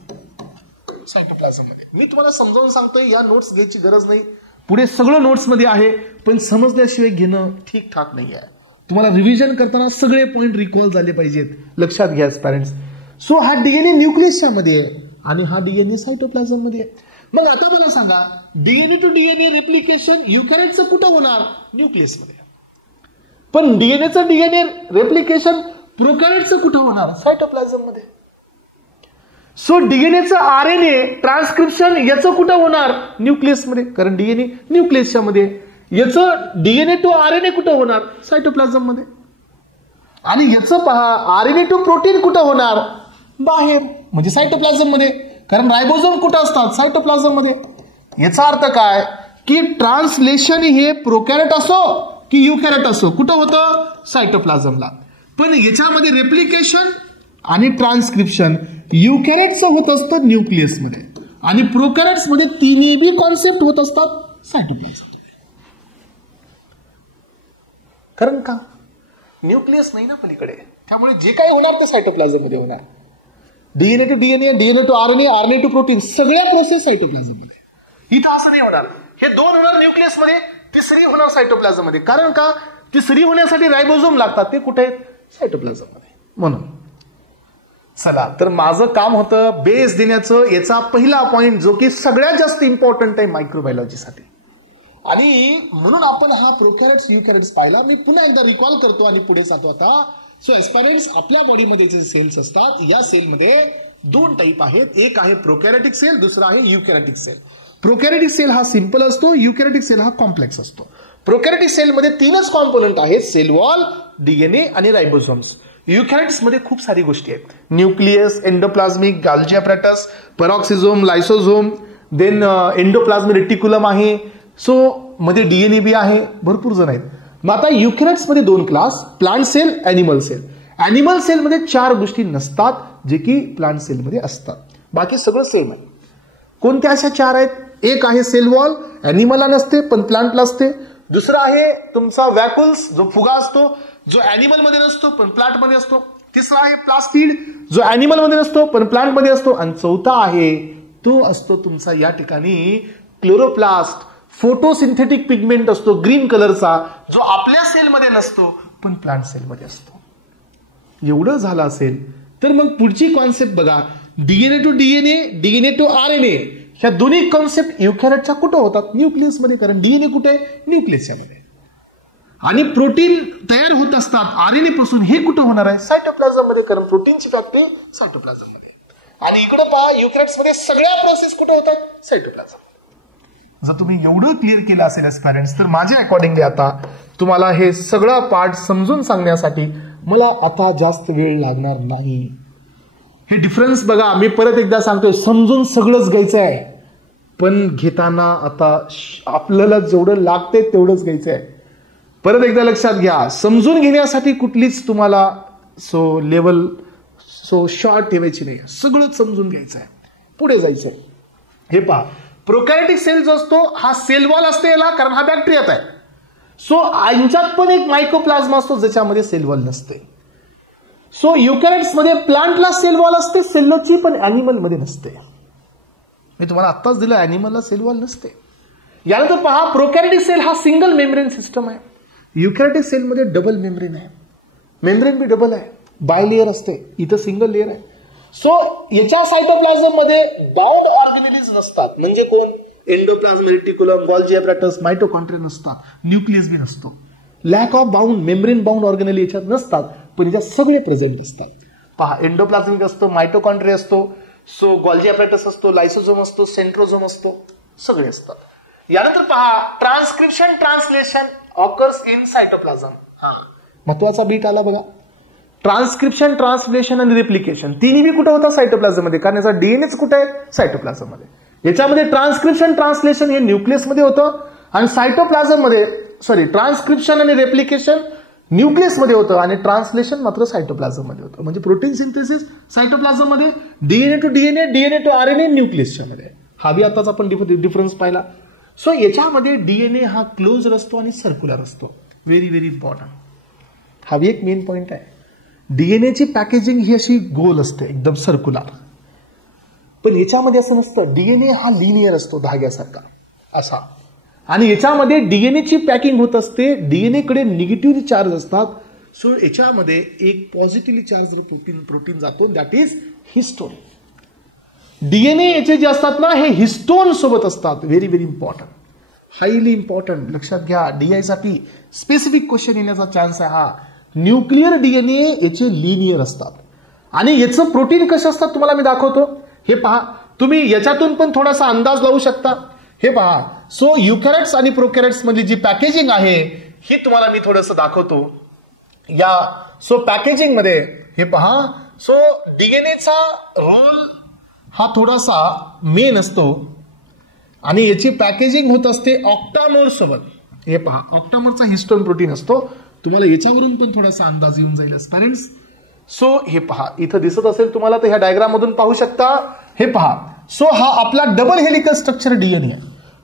सायटोप्लाझम मध्ये मी तुम्हाला समजावून सांगतोय, या नोट्स घ्यायची गरज नाही, पुढे सगळं नोट्स मध्ये आहे, पण समजल्याशिवाय घेणं ठीक ठाक नाही आहे. तुम्हाला रिव्हिजन करताना सगळे पॉइंट रिकॉल झाले पाहिजेत, लक्षात घ्या पॅरेंट्स. सो हा डीएनए न्यूक्लियसच्या मध्ये आहे आणि हा डीएनए सायटोप्लाझम मध्ये आहे. मग आता मला सांगा, डीएनए टू डीएनए रेप्लिकेशन युकॅरियोटचं कुठं होणार? न्यूक्लियसमध्ये. पण डीएनएचं डीएनए रेप्लिकेशन प्रोकॅरियोटचं कुठं होणार? सायटोप्लाझम मध्ये. सो डीएनएचं आरएनए ट्रान्सक्रिप्शन याचं कुठं होणार? न्यूक्लियसमध्ये, कारण डीएनए न्यूक्लियसच्या मध्ये. याचं डीएनए टू आरएनए कुठं होणार? सायटोप्लाझम मध्ये. आणि याचं पहा, आरएनए टू प्रोटीन कुठं होणार? बाहेर, म्हणजे सायटोप्लाझम मध्ये, कारण रायबोझोम कुठं असतात? सायटोप्लाझम मध्ये. याचा अर्थ काय की ट्रान्सलेशन हे प्रोकॅरियोट असो की युकॅरियोट असो कुठं होतं? सायटोप्लाझमला. पण याच्यामध्ये रेप्लिकेशन आणि ट्रान्सक्रिप्शन युकॅरियोटचं होत असतं न्यूक्लियसमध्ये, आणि प्रोकॅरियोट्स मध्ये तिन्ही बी कॉन्सेप्ट होत असतात सायटोप्लाझम. कारण का? न्यूक्लियस नाही ना पलीकडे, त्यामुळे जे काही होणार ते सायटोप्लाझम मध्ये होणार. DNA to DNA, DNA to RNA, RNA to protein, सगळ्या प्रोसेस सायटोप्लाझम मध्ये. इथं असं नाही होणार. हे दोन होणार न्यूक्लियस मध्ये, तिसरी होणार सायटोप्लाझम मध्ये. कारण का? तिसरी होण्यासाठी रायबोझोम लागतात, ते कुठे आहेत? सायटोप्लाझम मध्ये. म्हणून चला, तर माझं काम होतं बेस देण्याचं. याचा पहिला पॉइंट जो की सगळ्यात जास्त इम्पॉर्टंट आहे मायक्रोबायोलॉजीसाठी, आणि म्हणून आपण हा प्रोकॅरियोट्स युकॅरियोट्स पाहिला. मी पुन्हा एकदा रिकॉल करतो आणि पुढे जातो आता. सो एस्पायरेंट्स, आपल्या बॉडीमध्ये जे सेल्स असतात, या सेलमध्ये दोन टाईप आहेत. एक आहे प्रोकॅरियोटिक सेल, दुसरा आहे युकॅरियोटिक सेल. प्रोकॅरियोटिक सेल हा सिंपल असतो, युकॅरियोटिक सेल हा कॉम्प्लेक्स असतो. प्रोकॅरियोटिक सेलमध्ये तीनच कॉम्पोनंट आहेत, सेल वॉल, डीएनए आणि रायबोझोम्स. युकॅरियोट्स मध्ये खूप सारी गोष्टी आहेत. Nucleus, endoplasmic, Golgi apparatus, peroxisome, lysosome, then endoplasmic reticulum आहे. सो मध्ये डीएनए बी आहे, भरपूर जण आहेत. मग आता युकॅरियोट्स मध्ये दोन class, plant cell, animal cell. Animal cell मध्ये चार गोष्टी नसतात, जे की प्लांट सेल मध्ये असतात. बाकी सगळं सेम आहे. कोणत्या अशा चार आहेत? एक आहे सेल वॉल, अॅनिमलला नसते पण प्लांटला असते. दुसरा आहे तुमचा वॅक्युल्स, जो फुगा असतो, जो अॅनिमल मध्ये नसतो पण प्लांट मध्ये असतो. तिसरा आहे प्लास्टिड, जो अॅनिमल मध्ये नसतो पण प्लांट मध्ये असतो. आणि चौथा आहे तो असतो तुमचा या ठिकाणी क्लोरोप्लास्ट, फोटोसिंथेटिक पिगमेंट असतो ग्रीन कलरचा, जो आपल्या सेलमध्ये नसतो पण प्लांट सेलमध्ये असतो. एवढं झालं असेल तर मग पुढची कॉन्सेप्ट बघा, DNA to DNA, DNA to RNA. ह्या दोन्ही कॉन्सेप्ट युकॅरियोटच्या कुठं होतात? न्यूक्लियसमध्ये, कारण डीएनए कुठे? न्यूक्लियसच्या मध्ये. आणि प्रोटीन तयार होत असतात आरएनए पासून, हे कुठं होणार आहे? सायटोप्लाझम मध्ये, कारण प्रोटीनची फॅक्टरी सायटोप्लाझम मध्ये. आणि इकडे पहा, युकॅरियोट्स मध्ये सगळ्या प्रोसेस कुठे होतात? सायटोप्लाझम. जर तुम्ही एवढं क्लिअर केलं असेल पॅरेंट्स, तर माझ्या अकॉर्डिंगली आता तुम्हाला हे सगळं पार्ट समजून सांगण्यासाठी मला आता जास्त वेळ लागणार नाही. हे डिफरन्स बघा, मी परत एकदा सांगतोय, समजून सगळंच घ्यायचं आहे, पण घेताना आता आपल्याला जेवढं लागते तेवढंच घ्यायचं आहे. परत एकदा लक्षात घ्या, समजून घेण्यासाठी कुठलीच तुम्हाला लेवल शॉर्ट ठेवायची नाही, सगळंच समजून घ्यायचं आहे, पुढे जायचं आहे. हे पहा, प्रोकॅरियोटिक सेल जो असतो हा सेल वॉल असते याला, कारण हा बॅक्टेरियात आहे. सो यांच्यात पण एक मायक्रोप्लाझ्मा असतो ज्याच्यामध्ये सेल वॉल नसते. सो युकॅरियोट्स मध्ये प्लांटला सेल वॉल असते सेल्लोची, पण अॅनिमल मध्ये नसते. मी तुम्हाला आत्ताच दिलं, अॅनिमलला सेल वॉल नसते. यानंतर पहा, प्रोकॅरियोटिक सेल हा सिंगल मेम्ब्रेन सिस्टम आहे. युकॅरियोटिक सेल मध्ये डबल मेम्ब्रेन आहे, मेम्ब्रेन बी डबल आहे, बायलेयर असते, इथं सिंगल लेअर आहे. सो याच्या सायटोप्लाझम मध्ये बाउंड ऑर्गेनेलिज नसतात. म्हणजे कोण? Endoplasmic reticulum, Golgi apparatus, mitochondria नसतात, न्यूक्लियस बी नसतो. Lack of bound membrane bound organelle याच्यात नसतात, पण याच्यात सगळे प्रेझेंट दिसतात. पहा, एंडोप्लाझमिक असतो, मायटोकॉन्ड्रिया असतो, सो गॉल्जी ॲपॅरेटस असतो, लायसोझोम असतो, सेंट्रोझोम असतो, सगळे असतात. यानंतर पहा, transcription translation occurs in cytoplasm. महत्वाचा बीट आला बघा. ट्रान्सक्रिप्शन, ट्रान्सलेशन आणि रिप्लिकेशन तिन्ही बी कुठे होतात? सायटोप्लाझम मध्ये, कारण याचा डीएनएच कुठे आहे? सायटोप्लाझम मध्ये. याच्यामध्ये ट्रान्सक्रिप्शन ट्रान्सलेशन हे न्यूक्लियस मध्ये होतं, आणि सायटोप्लाझम मध्ये ट्रान्सक्रिप्शन आणि रेप्लिकेशन न्यूक्लियस मध्ये होतं, आणि ट्रान्सलेशन मात्र सायटोप्लाझम मध्ये होतं. म्हणजे प्रोटीन सिंथेसिस सायटोप्लाझम मध्ये, DNA to DNA, DNA to RNA न्यूक्लियसच्या मध्ये. हा बी आताच आपण डिफरन्स पाहिला. सो याच्यामध्ये डीएनए हा क्लोज असतो आणि सर्क्युलर असतो. Very very important. हा बी एक मेन पॉइंट आहे. डीएनएची पॅकेजिंग ही अशी गोल असते, एकदम सर्क्युलर. पण याच्यामध्ये असं नसतं. डीएनए हा लिनियर असतो, धाग्यासारखा असा. आणि याच्यामध्ये डीएनएची पॅकिंग होत असते. डीएनए कडे निगेटिव्हली चार्ज असतात. सो याच्यामध्ये एक पॉझिटिव्हली चार्ज प्रोटीन जातो, दॅट इज हिस्टोन. डीएनए याचे जे असतात ना, हे हिस्टोन सोबत असतात. Very very important, highly important. लक्षात घ्या, डीआय साठी स्पेसिफिक क्वेश्चन येण्याचा चान्स आहे हा. न्यूक्लिअर डीएनए याचे लिनियर असतात. आणि याचं प्रोटीन कसं असतात तुम्हाला मी दाखवतो. हे पहा, तुम्ही याच्यातून पण थोडासा अंदाज लावू शकता. हे पहा, सो युकॅरियोट्स आणि प्रोकॅरियोट्स मध्ये जी पॅकेजिंग आहे ही तुम्हाला मी थोडंसं दाखवतो. या सो पॅकेजिंग मध्ये हे पहा, सो डीएनएचा रोल हा थोडासा मेन असतो आणि याची पॅकेजिंग होत असते ऑक्टामोर सोबत. हे पहा, ऑक्टामोरचा हिस्टोन प्रोटीन असतो. तुम्हाला याच्यावरून पण थोडासा अंदाज येऊन जाईल स्टुडंट्स. सो हे पहा, इथं दिसत असेल तुम्हाला, तर ह्या डायग्राम मधून पाहू शकता. हे पहा, सो हा आपला डबल हेलिकल स्ट्रक्चर डीएनए.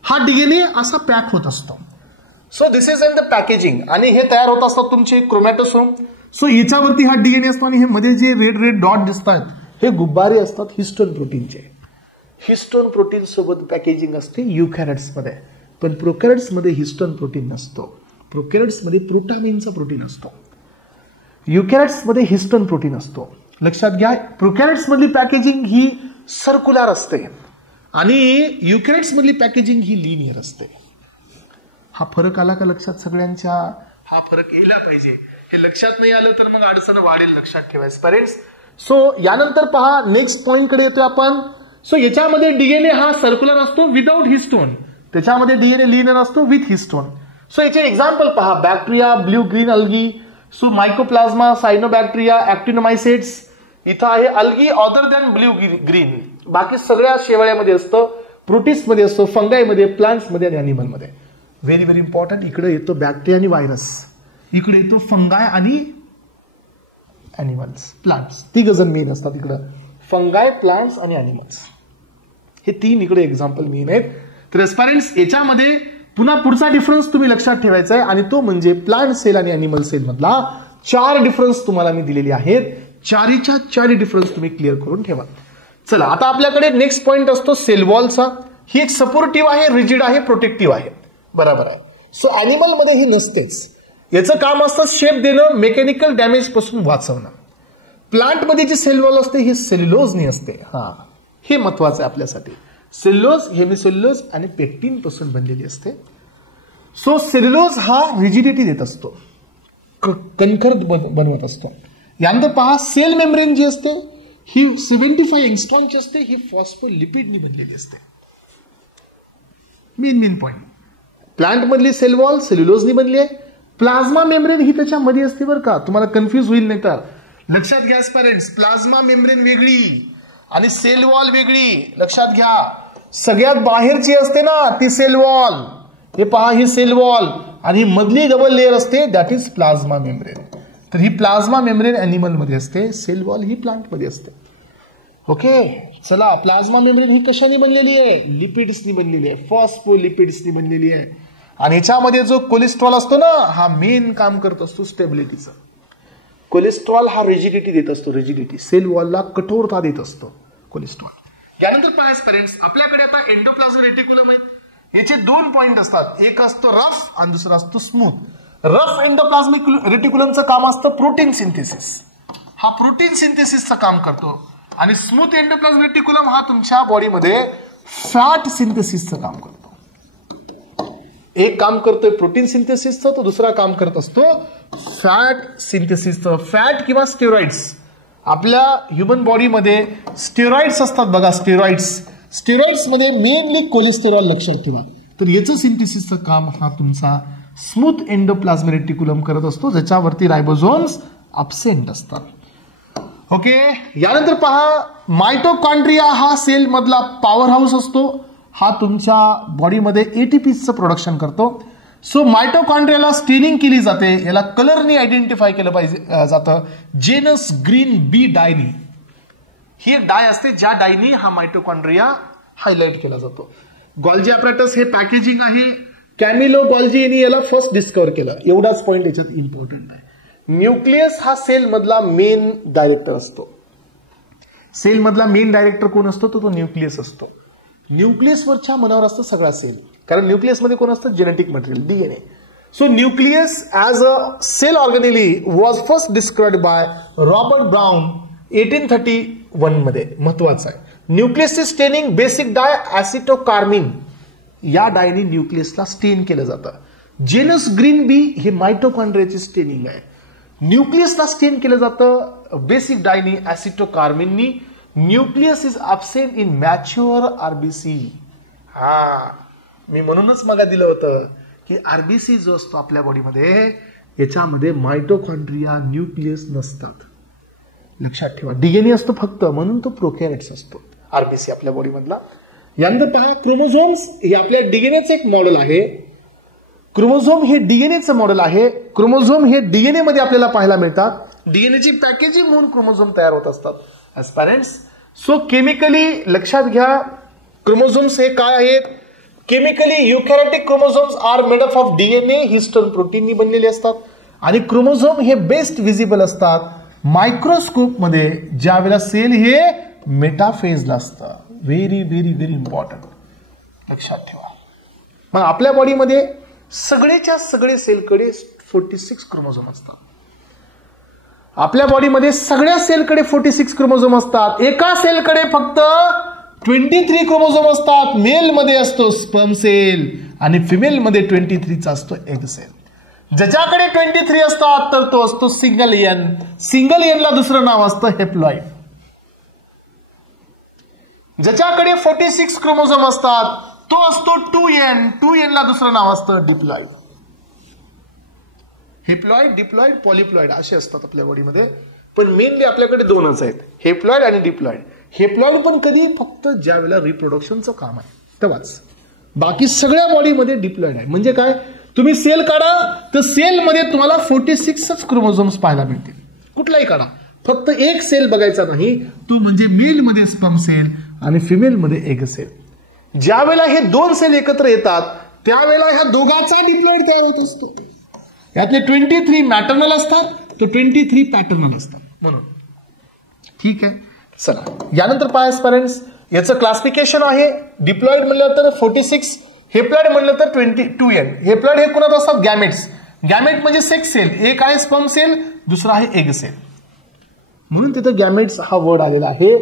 हा डीएनए असा पॅक होत असतो. So this is in the packaging. आणि हे तयार होत असतात तुमचे क्रोमॅटोसोम. सो याच्यावरती हा डीएनए असतो आणि हे मध्ये जे रेड रेड डॉट दिसतात हे गुब्बारे असतात हिस्टोन प्रोटीनचे. हिस्टोन प्रोटीन सोबत पॅकेजिंग असते युकॅरियोट्स मध्ये. पण प्रोकॅरियोट्स मध्ये हिस्टोन प्रोटीन नसतो. प्रोकॅरियोट्स मध्ये प्रोटामिनचा प्रोटीन असतो. युकॅरियोट्स मध्ये हिस्टोन प्रोटीन असतो. लक्षात घ्या, प्रोकॅरियोट्स मधली पॅकेजिंग ही सर्क्युलर असते आणि युकॅरियोट्स मधली पॅकेजिंग ही लिनियर असते. हा फरक आला का लक्षात सगळ्यांच्या? हा फरक यायला पाहिजे. हे लक्षात नाही आलं तर मग अडचण वाढेल, लक्षात ठेवायचं पेरेंट्स. सो यानंतर पहा, नेक्स्ट पॉइंट कडे येतोय आपण. सो याच्यामध्ये डीएनए हा सर्क्युलर असतो विदाउट हिस्टोन. त्याच्यामध्ये डीएनए लिनियर असतो विथ हिस्टोन. सो याचे एक्झाम्पल पहा, bacteria, blue green algae, so mycoplasma, cyanobacteria, actinomycetes. इथं आहे algae other than blue green. बाकी सगळ्या शेवाळ्यामध्ये असतं, प्रोटिस्ट मध्ये असतो, फंगाई मध्ये, प्लांट्स मध्ये आणि अॅनिमल मध्ये. Very very important. इकडे येतो बॅक्टेरिया आणि व्हायरस, इकडे येतो फंगाय आणि अॅनिमल्स, प्लांट्स. तिघ जण मेन असतात इकडं, फंगाय, प्लांट्स आणि अॅनिमल्स. हे तीन इकडे एक्झाम्पल मेन आहेत. तर एस्पायरंट्स, याच्यामध्ये पुन्हा पुढचा डिफरन्स तुम्ही लक्षात ठेवायचा आहे आणि तो म्हणजे प्लांट सेल आणि अॅनिमल सेल मधला 4 डिफरन्स तुम्हाला मी दिलेले आहेत. चारीच्या 4 डिफरन्स तुम्ही क्लिअर करून ठेवा. चला, आता आपल्याकडे नेक्स्ट पॉइंट असतो सेल वॉलचा. ही एक सपोर्टिव्ह आहे, रिजिड आहे, प्रोटेक्टिव्ह आहे. बरोबर आहे. सो अॅनिमल मध्ये ही नसतेच. याचं काम असतं शेप देणं, मेकॅनिकल डॅमेज पासून वाचवणं. प्लांट मध्ये जी सेल वॉल असते ही सेल्युलोजनी असते. हा, हे महत्वाचं आहे आपल्यासाठी. सेल्युलोज, हेमिसेल्युलोज आणि पेक्टिन पासून बनलेली असते. सो सेल्युलोज हा रिजिडिटी देत असतो, कणखर बनवत असतो. यानंतर पहा, सेल मेम्ब्रेन जी असते ही 75 एंगस्ट्रॉमची असते. ही फॉस्फोलिपिडनी बनलेली असते. मेन पॉइंट, प्लांट मधली सेल वॉल सेल्युलोजनी बनली आहे. प्लाझ्मा मेम्ब्रेन ही त्याच्यामध्ये असते बरं का, तुम्हाला कन्फ्युज होईल नाही तर. लक्षात घ्या पेरेंट्स, प्लाझ्मा मेम्ब्रेन वेगळी आणि सेल वॉल वेगळी. लक्षात घ्या, सगळ्यात बाहेरची असते ना ती सेल वॉल. हे पहा, ही सेल वॉल आणि मधली डबल लेअर असते, दॅट इज प्लाझ्मा मेम्ब्रेन. तर ही प्लाझ्मा मेम्ब्रेन अॅनिमल मध्ये असते, सेल वॉल ही प्लांट मध्ये असते. ओके, चला, प्लाझ्मा मेम्ब्रेन ही कशाने बनलेली आहे? लिपिड्सनी बनलेली आहे, फॉस्फोलिपिड्सनी बनलेली आहे. आणि याच्यामध्ये जो कोलेस्ट्रॉल असतो ना, हा मेन काम करत असतो स्टेबिलिटीचं. कोलेस्ट्रॉल हा रिजिडिटी देत असतो, रिजिडिटी. सेल वॉलला कठोरता देत असतो कोलेस्ट्रॉल. यानंतर पहा पेरेंट्स, आपल्याकडे आता एंडोप्लाझ्म रेटिक्युलम आहे. याचे 2 पॉइंट असतात, एक असतो रफ आणि दुसरा असतो स्मूथ. रफ एंडोप्लाझ्मिक रेटिक्युलमचं काम असतं प्रोटीन सिंथेसिस. हा प्रोटीन सिंथेसिसचं काम करतो. आणि स्मूथ एंडोप्लाझ्म रेटिक्युलम हा तुमच्या बॉडीमध्ये फॅट सिंथेसिसचं काम करतो. एक काम करतोय प्रोटीन सिंथेसिसचं, तो दुसरा काम करत असतो फॅट सिंथेसिसचं. फॅट किंवा स्टेरॉइड्स, आपल्या ह्युमन बॉडीमध्ये स्टेरॉइड्स असतात बघा, स्टेरॉइड्स. स्टेरॉइड्स मध्ये मेनली कोलेस्टेरॉल लक्षात ठेवा. तर याचं सिंथेसिसचं काम हा तुमचा स्मूथ एंडोप्लाझ्म रेटिक्युलम करत असतो, ज्याच्यावरती रायबोझोम्स अब्सेंट असतात. ओके, यानंतर पहा, मायटोकॉन्ड्रिया हा सेल मधला पॉवर हाऊस असतो. हा तुमच्या बॉडीमध्ये एटीपीचं प्रोडक्शन करतो. सो मायटोकॉन्ड्रियाला स्टेनिंग केली जाते. याला कलरनी आयडेंटिफाय केलं पाहिजे जातं, जेनस ग्रीन बी डायनी. ही एक डाय असते ज्या डायनी हा मायटोकॉन्ड्रिया हायलाइट केला जातो. गॉल्जी ॲपॅरेटस हे पॅकेजिंग आहे. कॅमिलो गॉल्जी यांनी याला फर्स्ट डिस्कवर केलं. एवढाच पॉईंट याच्यात इम्पॉर्टंट आहे. न्यूक्लियस हा सेल मधला मेन डायरेक्टर असतो. सेल मधला मेन डायरेक्टर कोण असतो? तो न्यूक्लियस असतो. न्यूक्लियसवरच्या मनावर असतं सगळा सेल, कारण न्यूक्लियसमध्ये कोण असतं? Genetic material, DNA. So nucleus as a cell organelle was first described by Robert Brown 1831 मध्ये. महत्वाचं आहे. Nucleus staining basic dye acetocarmine या डायने न्यूक्लियसला स्टेन केलं जातं. जेनस ग्रीन बी हे मायटोकॉन्ड्रियाची स्टेनिंग आहे. न्यूक्लियसला स्टेन केलं जातं बेसिक डायनी ॲसिटोकार्मिननी. Nucleus is absent in mature RBC. मी म्हणूनच मग दिलं होतं की आरबीसी जो असतो आपल्या बॉडीमध्ये याच्यामध्ये मायटोकॉन्ड्रिया न्यूक्लियस नसतात. लक्षात ठेवा. डीएनए असतो फक्त, म्हणून तो प्रोकॅरियोट्स असतो आरबीसी आपल्या बॉडीमधला. यानंतर पहा क्रोमोझोम्स हे आपल्या डीएनएचं एक मॉडेल आहे. क्रोमोझोम हे डीएनएचं मॉडेल आहे. क्रोमोझोम हे डीएनए मध्ये आपल्याला पाहायला मिळतात. डीएनएची पॅकेजिंग म्हणून क्रोमोझोम तयार होत असतात ॲज पॅरेंट्स. सो केमिकली लक्षात घ्या क्रोमोझोम्स हे काय आहेत? Chemically eukaryotic chromosomes are made up of DNA histone प्रोटीननी बनलेले असतात. आणि क्रोमोझोम हे बेस्ट विजिबल असतात मायक्रोस्कोप मध्ये ज्या वेळेला सेल हे मेटाफेजला असतं. Very very very important. लक्षात ठेवा. मग आपल्या बॉडीमध्ये सगळेच्या सगळे सेलकडे 46 क्रोमोझोम असतात. आपल्या बॉडीमध्ये सगळ्या सेलकडे 46 क्रोमोझोम असतात. एका सेलकडे फक्त 23 क्रोमोझोम असतात. मेल मध्ये असतो स्पर्म सेल आणि फिमेल मध्ये 23 असतो एग सेल. ज्याच्याकडे 23 असतात तर तो असतो सिंगल एन. सिंगल एनला दुसरं नाव असतं हेप्लॉइड. ज्याच्याकडे 46 क्रोमोझोम असतात तो असतो 2n. 2n ला दुसरं नाव असतं डिप्लॉइड. हेप्लॉइड, डिप्लॉइड, पॉलिप्लॉइड असे असतात आपल्या बॉडीमध्ये. पण मेनली आपल्याकडे दोनच आहेत, हेप्लॉइड आणि डिप्लॉइड. हेप्लॉइड पण कधी? फक्त ज्या वेळेला रिप्रोडक्शनचं काम आहे तेव्हाच. बाकी सगळ्या बॉडीमध्ये डिप्लॉइड आहे. म्हणजे काय? तुम्ही सेल काढा तर सेलमध्ये तुम्हाला 46च क्रोमोझोम्स पाहायला मिळतील. कुठलाही काढा, फक्त एक सेल बघायचा नाही, तो म्हणजे मेलमध्ये स्पर्म सेल आणि फिमेलमध्ये एग सेल. ज्या वेळेला हे दोन सेल एकत्र येतात त्यावेळेला ह्या दोघांचा डिप्लॉइड तयार होत असतो. यातले 23 मॅटर्नल असतात तर 23 पॅटर्नल असतात म्हणून. ठीक आहे. चला यानंतर पाहा पॅरेंट्स, याचं क्लासिफिकेशन आहे. डिप्लॉइड म्हणलं तर 46, हेप्लॉइड म्हणलं तर 22n. हेप्लॉइड हे कोणात असतात? गॅमेट्स. गॅमेट म्हणजे सेक्स सेल. एक आहे स्पर्म सेल, दुसरा आहे एग सेल, म्हणून तिथं गॅमेट्स हा वर्ड आलेला आहे.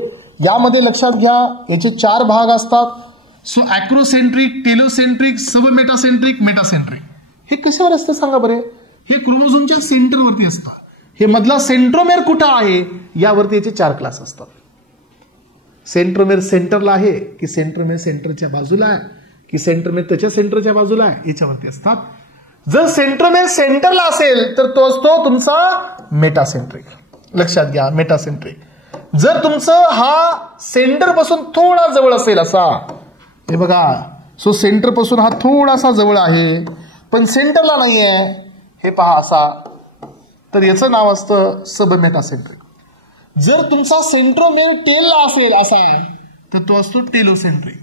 यामध्ये लक्षात घ्या याचे 4 भाग असतात. So acrocentric, telocentric, submetacentric, metacentric. हे कशावर असतं सांगा बरे? हे क्रोमोझोमच्या सेंटरवरती असतात. हे मधला सेंट्रोमेर कुठं आहे यावरती याचे 4 क्लास असतात. सेंट्रोमेर सेंटरला आहे की सेंट्रोमेर सेंटरच्या बाजूला आहे की सेंट्रोमेर त्याच्या सेंटरच्या बाजूला आहे याच्यावरती असतात. जर सेंट्रोमेर सेंटरला असेल तर तो असतो तुमचा मेटासेंट्रिक. लक्षात घ्या मेटासेंट्रिक. जर तुमचं हा सेंटर पासून थोडा जवळ असेल असा, हे बघा, सो सेंटर पासून हा थोडासा जवळ आहे पण सेंटरला नाहीये, हे पहा असा, तर याचं नाव असतं सबमेटासेंट्रिक. जर तुमचा सेंट्रोमेर टेलला असेल असा तर तो असतो टेलोसेंट्रिक.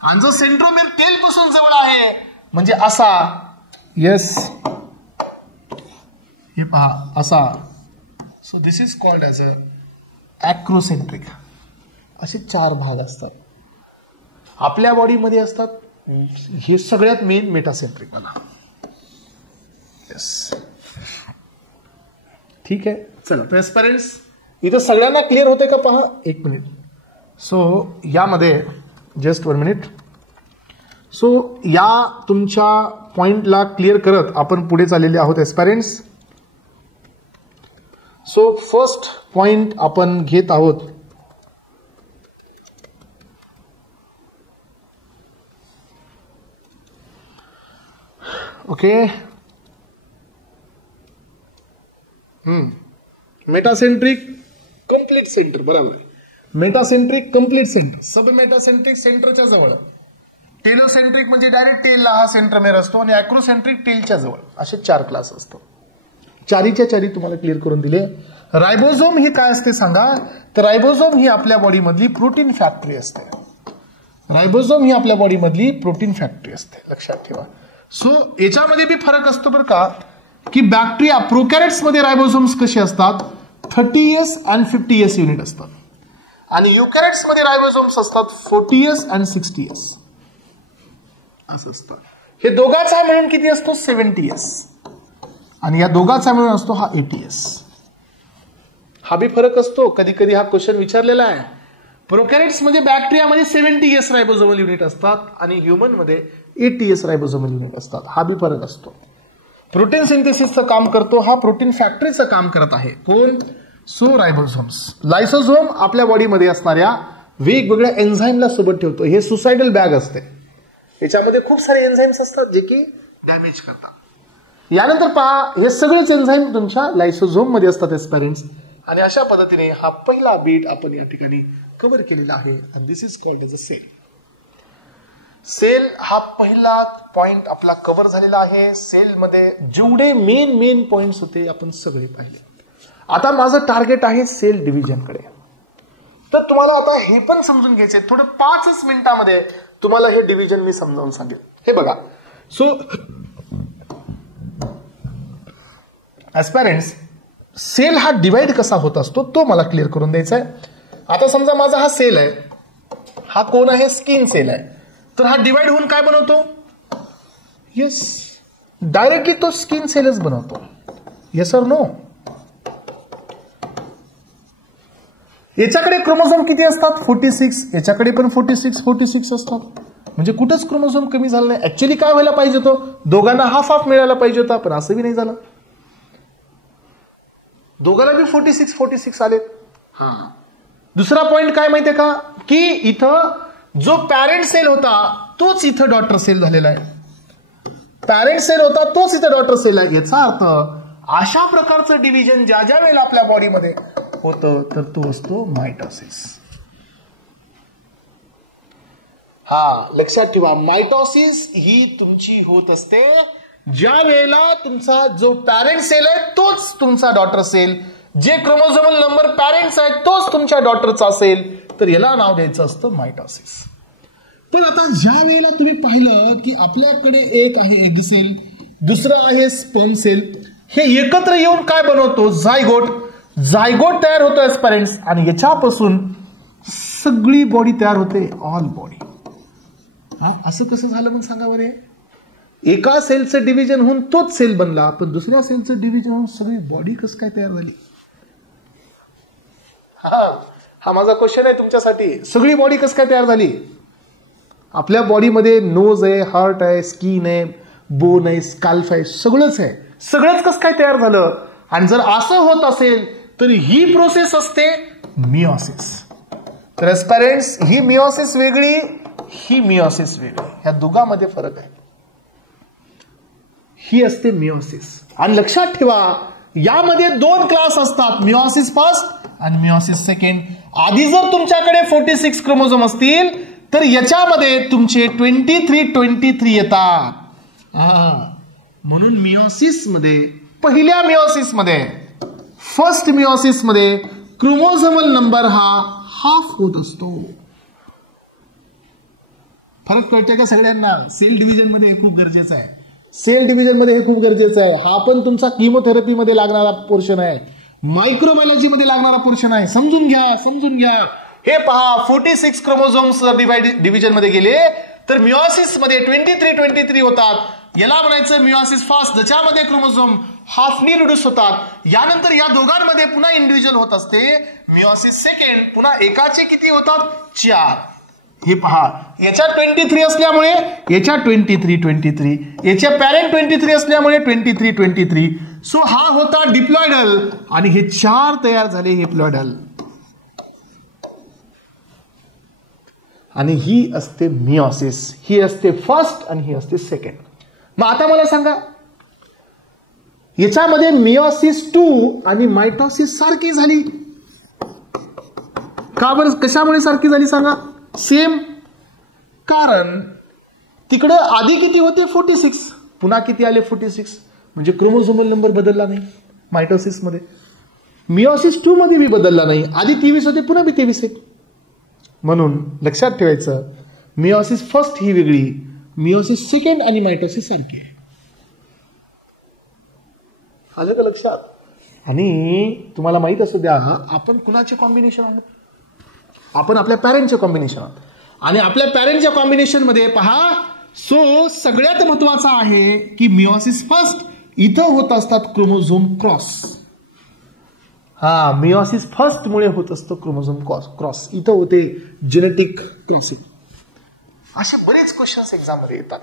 आणि जर सेंट्रोमेर टेल पासून जवळ आहे म्हणजे असा, येस, हे पहा असा, so this is called as a acrocentric. असे 4 भाग असतात आपल्या बॉडीमध्ये असतात. हे सगळ्यात मेन मेटासेंट्रिक मला. येस, ठीक आहे. चला ट्रान्सपरन्स इथं सगळ्यांना क्लिअर होते का? पहा एक मिनिट. सो यामध्ये जस्ट 1 मिनिट. सो या तुमच्या पॉइंटला क्लिअर करत आपण पुढे चाललेले आहोत एस्पायरंट्स. सो फर्स्ट पॉइंट आपण घेत आहोत ओके. मेटासेंट्रिक कंप्लीट सेंटर, बरोबर आहे. मेटासेंट्रिक कंप्लीट सेंटर, सब मेटासेंट्रिक सेंटरच्या जवळ, टेलोसेंट्रिक म्हणजे डायरेक्ट टेलला हा सेंट्रोमेर असतो आणि ॲक्रोसेंट्रिक टेलच्या जवळ. असे 4 क्लास असतात. 4च्या 4 तुम्हाला क्लिअर करून दिले. रायबोझोम ही काय असते सांगा? तर रायबोझोम ही आपल्या बॉडीमधली प्रोटीन फॅक्टरी असते. रायबोझोम ही आपल्या बॉडीमधली प्रोटीन फॅक्टरी असते, लक्षात ठेवा. सो याच्यामध्ये बी फरक असतो बरं का, की बॅक्टेरिया प्रोकॅरियोट्स मध्ये रायबोझोम्स कसे असतात 30S and 50S युनिट असतात आणि युकॅरियोट्स मध्ये रायबोझोम्स असतात 40S and 60S असं असतं. हे दोघांचा मिळून किती असतो 70S आणि या दोघांचा मिळून असतो हा 80S. हा बी फरक असतो. कधी कधी हा क्वेश्चन विचारलेला आहे. प्रोकॅरियोट्स मध्ये बॅक्टेरियामध्ये 70S रायबोझोमल युनिट असतात आणि ह्युमन मध्ये 80S रायबोझोमल युनिट असतात. हा बी फरक असतो. प्रोटीन सिंथेसिसचं काम करतो हा प्रोटीन फॅक्टरीचं काम करत आहे कोण, सो रायबोझोम्स. लायसोझोम आपल्या बॉडीमध्ये असणाऱ्या वेगवेगळ्या एन्झाईमला सोबत ठेवतो. हे सुसायडल बॅग असते, याच्यामध्ये खूप सारे एन्झाईम्स असतात जे की डॅमेज करतात. यानंतर पहा हे सगळेच एन्झाईम तुमच्या लायसोझोम मध्ये असतात एस्पेरेंट्स. आणि अशा पद्धतीने हा पहिला बीट आपण या ठिकाणी कव्हर केलेला आहे आणि this is called as a cell. Cell हा पहिला पॉइंट आपला कव्हर झालेला आहे. सेल मध्ये जेवढे मेन पॉइंट्स होते आपण सगळे पाहिले. आता माझं टार्गेट आहे सेल डिव्हिजन कडे. तर तुम्हाला आता हे पण समजून घ्यायचंय थोडं 5 मिनिटांमध्ये तुम्हाला हे डिव्हिजन मी समजावून सांगेल. हे बघा, सो ऍस्पिरंट्स सेल हा डिवाइड कसा होत असतो तो मला क्लिअर करून द्यायचा आहे. आता समजा माझा हा सेल आहे, हा कोण आहे स्किन सेल आहे. तर हा डिवाइड होऊन काय बनवतो, येस डायरेक्टली तो स्किन सेलच बनवतो. येस और नो. याच्याकडे क्रोमोझोम किती असतात 46, याच्याकडे पण 46 असतात. म्हणजे कुठंच क्रोमोझोम कमी झालं नाही. ऍक्च्युअली काय व्हायला पाहिजे होतं, दोघांना हाफ मिळायला पाहिजे होता, पण असं बी नाही झालं. दोघांना बी 46 आले. दुसरा पॉइंट काय माहितीये का, की इथं जो पॅरेंट सेल होता तोच इथं डॉटर सेल झालेला आहे. पॅरेंट सेल होता तोच इथं डॉटर सेल आहे. याचा अर्थ अशा प्रकारचं डिव्हिजन ज्या ज्या वेळेला आपल्या बॉडीमध्ये होतं तर तो असतो मायटोसिस. हा लक्षात ठेवा, मायटोसिस ही तुमची होत असते ज्या वेळेला तुमचा जो पॅरेंट सेल आहे तोच तुमचा डॉटर सेल, जे क्रोमोझोमल नंबर पॅरेंट्स आहे तोच तुमच्या डॉटरचा असेल, तर याला नाव द्यायचं असतं मायटोसिस. पण आता ज्या वेळेला तुम्ही पाहिलं की आपल्याकडे एक आहे एग सेल, दुसरं आहे स्पर्म सेल, हे एकत्र येऊन काय बनवतो झायगोट. झायगोट तयार होतो एस्पेरेंट्स आणि याच्यापासून सगळी बॉडी तयार होते, ऑल बॉडी. असं कसं झालं मग सांगा बरे. एका सेलचं डिव्हिजन होऊन तोच सेल बनला, पण दुसऱ्या सेलचं डिव्हिजन होऊन सगळी बॉडी कसं काय तयार झाली. हा माझा क्वेश्चन आहे तुमच्यासाठी. सगळी बॉडी कसं काय तयार झाली. आपल्या बॉडीमध्ये नोज आहे, हार्ट आहे, स्किन आहे, बोन आहे, स्काल्फ आहे, सगळंच आहे. सगळंच कसं काय तयार झालं. आणि जर असं होत असेल तर ही प्रोसेस असते मिओसिस. तर एस्पेरेंट्स ही मिओसिस वेगळी, ही मिओसिस वेगळी, ह्या दोघांमध्ये फरक आहे. ही असते मिओसिस. आणि लक्षात ठेवा यामध्ये 2 क्लास असतात, मिओसिस फर्स्ट आणि मिओसिस सेकंड. आधी जर तुमच्याकडे 46 क्रोमोझोम असतील तर याच्यामध्ये तुमचे 23 येतात. म्हणून मिओसिस मध्ये, पहिल्या मिओसिस मध्ये, फर्स्ट मिओसिस मध्ये क्रोमोझोमल नंबर हा हाफ होत असतो. फरक कळतोय का सगळ्यांना. सेल डिव्हिजन मध्ये हे खूप गरजेचं आहे. सेल डिव्हिजन मध्ये हे खूप गरजेचं आहे. हा पण तुमचा किमोथेरपी मध्ये लागणारा पोर्शन आहे, मायक्रोबायोलॉजी मध्ये लागणारा पोर्शन आहे. समजून घ्या. हे पहा 46 क्रोमोझोम्स डिव्हिजन मध्ये गेले तर मिओसिस मध्ये 23 होतात. याला म्हणायचं मिओसिस फर्स्ट, ज्याच्यामध्ये क्रोमोझोम हाफनी रिड्यूस होतात. यानंतर या दोघांमध्ये पुन्हा इंडिव्हिज्युअल होत असते. मिओसिस सेकंड, पुन्हा एकाचे किती होतात 4. हे पहा याच्या 23 असल्यामुळे याच्या 23, याच्या पॅरेंट 23 असल्यामुळे 23. सो हा होता डिप्लॉइडल आणि हे 4 तयार झाले हेप्लॉइडल. आणि ही असते मिओसिस, ही असते फर्स्ट आणि ही असते सेकंड. मग आता मला सांगा याच्यामध्ये मिओसिस 2 आणि मायटोसिस सारखी झाली का बरं. कशामुळे सारखी झाली सांगा. सेम, कारण तिकडे आधी किती होते 46, पुन्हा किती आले 46, म्हणजे क्रोमोझोमल नंबर बदलला नाही मायटोसिस मध्ये. मिओसिस 2 मध्ये बी बदलला नाही. आधी 23 होते, पुन्हा बी 23 आहे. म्हणून लक्षात ठेवायचं मिओसिस फर्स्ट ही वेगळी, मिओसिस सेकंड आणि मायटोसिस सारखी आहे. आलं का लक्षात? आणि तुम्हाला माहित असू द्या, आपण कुणाचे कॉम्बिनेशन आहोत? आपण आपल्या पॅरेंटचे कॉम्बिनेशन आहोत. आणि आपल्या पॅरेंटच्या कॉम्बिनेशन मध्ये पहा, सो सगळ्यात महत्वाचा आहे की मिओसिस फर्स्ट इथं होत असतात क्रोमोझोम क्रॉस. मिओसिस फर्स्ट मुळे होत असतं क्रोमोझोम क्रॉस, इथं होते जेनेटिक क्रॉसिंग. असे बरेच क्वेश्चन्स एक्झाम मध्ये येतात.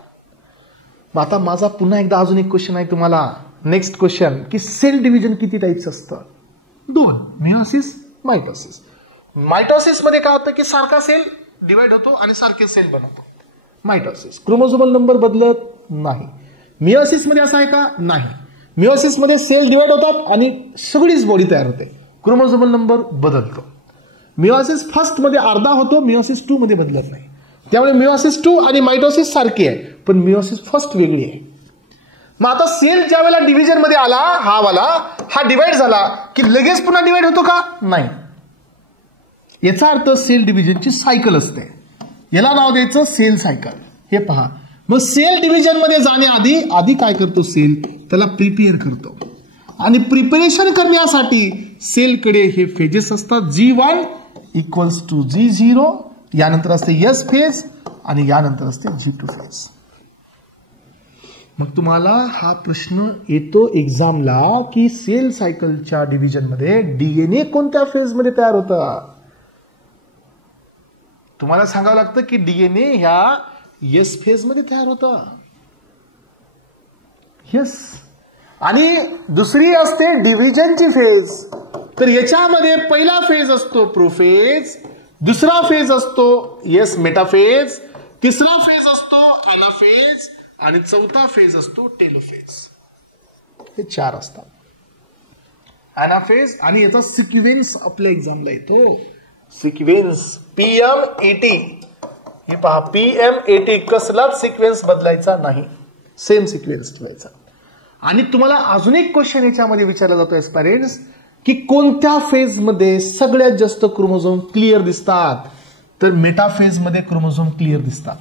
मग आता माझा पुन्हा एकदा अजून एक क्वेश्चन आहे तुम्हाला, नेक्स्ट क्वेश्चन, की सेल डिव्हिजन किती टाईप्स असतं? 2, मिओसिस, मायटोसिस. मायटोसिस मध्ये काय होतं की सारखा सेल डिवाइड होतो आणि सारखे सेल बनवतो. मायटोसिस क्रोमोझोमल नंबर बदलत नाही. मिओसिस मध्ये असं आहे का? नाही. मिओसिस मध्ये सेल डिवाइड होतात आणि सगळीच बॉडी तयार होते, क्रोमोझोमल नंबर बदलतो. मिओसिस फर्स्ट मध्ये अर्धा होतो, मिओसिस 2 मध्ये बदलत नाही. त्यामुळे मिओसिस 2 आणि मायटोसिस सारखी आहे, पण मिओसिस फर्स्ट वेगळी आहे. मग आता सेल ज्या वेळेला डिव्हिजन मध्ये आला, हा डिवाइड झाला की लगेच पुन्हा डिवाइड होतो का? नाही. याचा अर्थ सेल डिव्हिजनची सायकल असते, याला नाव द्यायचं सेल सायकल. हे पहा, मग सेल डिव्हिजन मध्ये जाण्याआधी काय करतो सेल? त्याला प्रिपेअर करतो. आणि प्रिपरेशन करण्यासाठी सेलकडे हे फेजेस असतात. G1 इक्वल्स टू G0, यानंतर असते S फेज आणि यानंतर असते G2 फेज. मग तुम्हाला हा प्रश्न येतो एक्झामला की सेल सायकलच्या डिव्हिजन मध्ये डीएनए कोणत्या फेज मध्ये तयार होतं? तुम्हाला सांगावं लागतं की डीएनए ह्या एस फेज मध्ये तयार होता. यस. आणि दुसरी असते डिव्हिजनची फेज. तर याच्यामध्ये पहिला फेज असतो प्रोफेज, दुसरा फेज असतो यस मेटाफेज, तिसरा फेज असतो अनाफेज आणि चौथा फेज असतो टेलोफेज. हे 4 असतात. अनाफेज आणि याचा सिक्वेन्स आपल्या एक्झामला येतो. Sequence PMET. हे पहा, PMET कसलाच सिक्वेन्स बदलायचा नाही, सेम सिक्वेन्स ठेवायचा. आणि तुम्हाला अजून एक क्वेश्चन याच्यामध्ये विचारला जातो एस्पायरंट्स, की कोणत्या फेज मध्ये सगळ्यात जास्त क्रोमोझोम क्लिअर दिसतात? तर मेटाफेज मध्ये क्रोमोझोम क्लिअर दिसतात.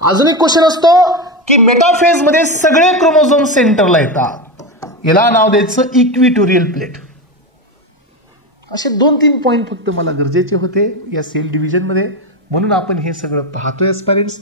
अजून एक क्वेश्चन असतो की मेटाफेज मध्ये सगळे क्रोमोझोम सेंटरला येतात, याला नाव द्यायचं इक्विटोरियल प्लेट. असे 2-3 पॉइंट फक्त मला गरजेचे होते या सेल डिव्हिजन मध्ये, म्हणून आपण हे सगळं पाहतोय एस्पायरंट्स.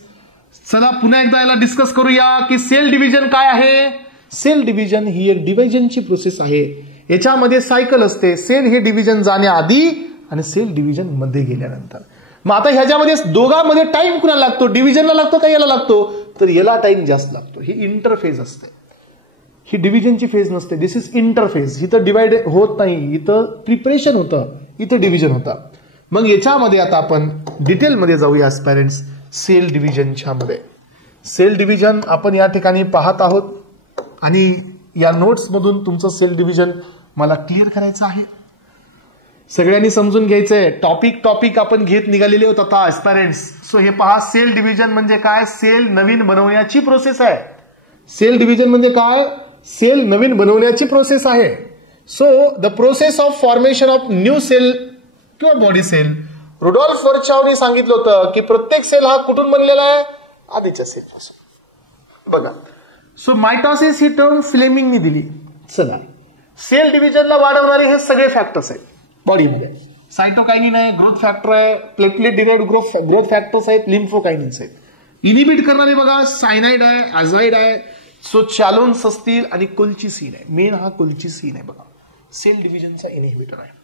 चला पुन्हा एकदा याला डिस्कस करूया की सेल डिव्हिजन काय आहे. सेल डिव्हिजन ही एक डिव्हिजनची प्रोसेस आहे. याच्यामध्ये सायकल असते, सेल हे डिव्हिजन जाण्याआधी आणि सेल डिव्हिजन मध्ये गेल्यानंतर. मग आता ह्याच्यामध्ये दोघांमध्ये टाइम कुणाला लागतो? डिव्हिजनला लागतो का याला लागतो? तर याला टाइम जास्त लागतो. ही इंटरफेज असते, ही डिव्हिजनची फेज नसते. दिस इज इंटरफेज. इथं डिवाइड होत नाही, इथं प्रिपरेशन होतं, इथं डिव्हिजन होतं. मग याच्यामध्ये आता आपण डिटेलमध्ये जाऊया एस्पायरंट्स. सेल डिव्हिजनच्या मध्ये सेल डिव्हिजन आपण या ठिकाणी पाहत आहोत आणि या नोट्स मधून तुमचं सेल डिव्हिजन मला क्लिअर करायचं आहे. सगळ्यांनी समजून घ्यायचंय. टॉपिक आपण घेत निघालेले होत आता एस्पायरंट्स. सो हे पहा, सेल डिव्हिजन म्हणजे काय? सेल नवीन बनवण्याची प्रोसेस आहे. सेल डिव्हिजन म्हणजे काय? सेल नवीन बनवण्याची प्रोसेस आहे. So the process of formation of new cell किंवा बॉडी सेल. रुडॉल्फ वर्चावनी सांगितलं होतं की प्रत्येक सेल हा कुठून बनलेला आहे? आधीच्या सेल पासून. बघा, सो मायटोसिस ही टर्म फ्लेमिंगनी दिली. चला, सेल डिव्हिजनला वाढवणारे हे सगळे फॅक्टर्स आहेत बॉडीमध्ये. सायटोकायनिन आहे, ग्रोथ फॅक्टर आहे, प्लेटलेट डिराइव्हड ग्रोथ फॅक्टर्स आहेत, लिम्फोकायनिन्स आहेत. इनिबिट करणारे बघा सायनाइड आहे, अझाइड आहे, सो चॅलोन्स असतील आणि कोल्चिसिन आहे. मेन हा कोल्चिसिन आहे बघा, सेल डिव्हिजनचा इनिबिटर आहे.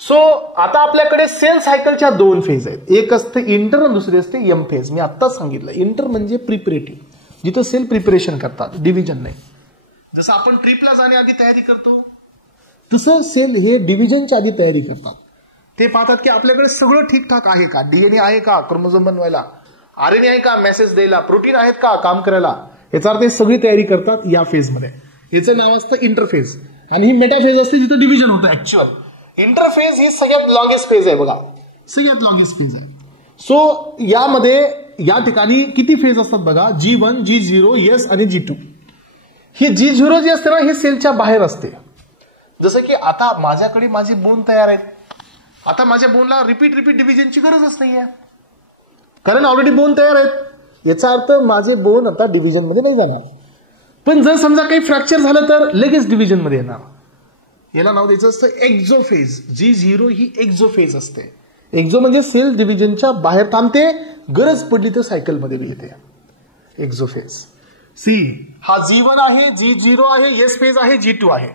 सो आता आपल्याकडे सेल सायकलच्या 2 फेज आहेत. एक असते इंटर आणि दुसरी असते एम फेज. मी आत्ताच सांगितलं, इंटर म्हणजे प्रिपरेटिव्ह, जिथं सेल प्रिपरेशन करतात, डिव्हिजन नाही. जसं आपण ट्रिपला जाण्याआधी तयारी करतो तसं सेल हे डिव्हिजनच्या आधी तयारी करतात. ते पाहतात की आपल्याकडे सगळं ठीकठाक आहे का, डीएनए आहे का क्रोमोझोम बनवायला, आरएनए आहे का मेसेज द्यायला, प्रोटीन आहेत का काम करायला. याचा अर्थ सगळी तयारी करतात या फेजमध्ये. याचं नाव असतं इंटरफेज. आणि ही मेटाफेज असते जिथं डिव्हिजन होतं ऍक्च्युअल. इंटरफेज ही सगळ्यात लॉंगेस्ट फेज आहे बघा, सगळ्यात लॉंगेस्ट फेज आहे. सो यामध्ये या ठिकाणी किती फेज असतात बघा, G1, G0, S आणि G2. ही G0 जी असते ना, ही सेलच्या बाहेर असते. जसं की आता माझ्याकडे माझी बोन तयार आहेत. आता माझ्या बोनला रिपीट डिव्हिजनची गरजच नाहीये. कारण ऑलरेडी बोन तयार आहेत. याचा अर्थ माझे बोन आता डिव्हिजन मध्ये नाही जाणार. पण जर समजा काही फ्रॅक्चर झालं तर लगेच डिव्हिजन मध्ये येणार. याला नाव द्यायचं असतं एक्झोफेज. G0 ही एक्झोफेज असते. एक्झो म्हणजे सेल डिव्हिजनच्या बाहेर थांबते, गरज पडली तर सायकल मध्ये येते. एक्झोफेज. सी हा G1 आहे, G0 आहे, एस फेज आहे, G2 आहे.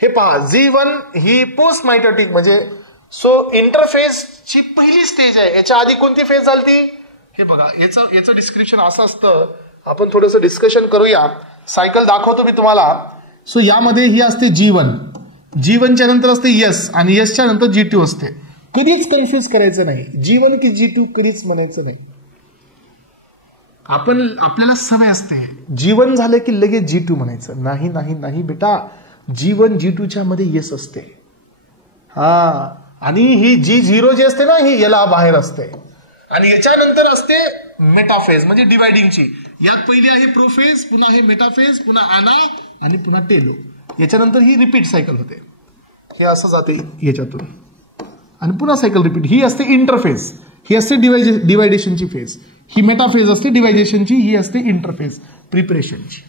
हे पहा, G1 ही पोस्ट मायटोटिक म्हणजे इंटरफेज ची पहिली स्टेज आहे. याच्या आधी कोणती फेज झाली? हे बघा, याचं डिस्क्रिप्शन असं असतं. आपण थोडंसं डिस्कशन करूया. सायकल दाखवतो मी तुम्हाला. यामध्ये ही असते G1च्या नंतर असते यस आणि यसच्या नंतर G2 असते. कधीच कन्फ्युज करायचं नाही. G1 की G2 कधीच म्हणायचं नाही. आपल्याला सवय असते G1 झालं की लगेच G2 म्हणायचं. नाही नाही नाही बेटा, G1 G2च्या मध्ये यस असते. हा, आणि ही G0 जे असते ना, ही याला बाहेर असते. आणि याच्यानंतर असते मेटाफेज म्हणजे डिवायडिंगची. यात पहिली आहे प्रोफेज, पुन्हा आहे मेटाफेज, पुन्हा आना आणि पुन्हा टेलो. याच्यानंतर ही रिपीट सायकल होते. हे असं जाते याच्यातून आणि पुन्हा सायकल रिपीट. ही असते इंटरफेज, ही असते डिवायडेशनची फेज. ही मेटाफेज असते डिवायडेशनची, ही असते इंटरफेज प्रिपरेशनची.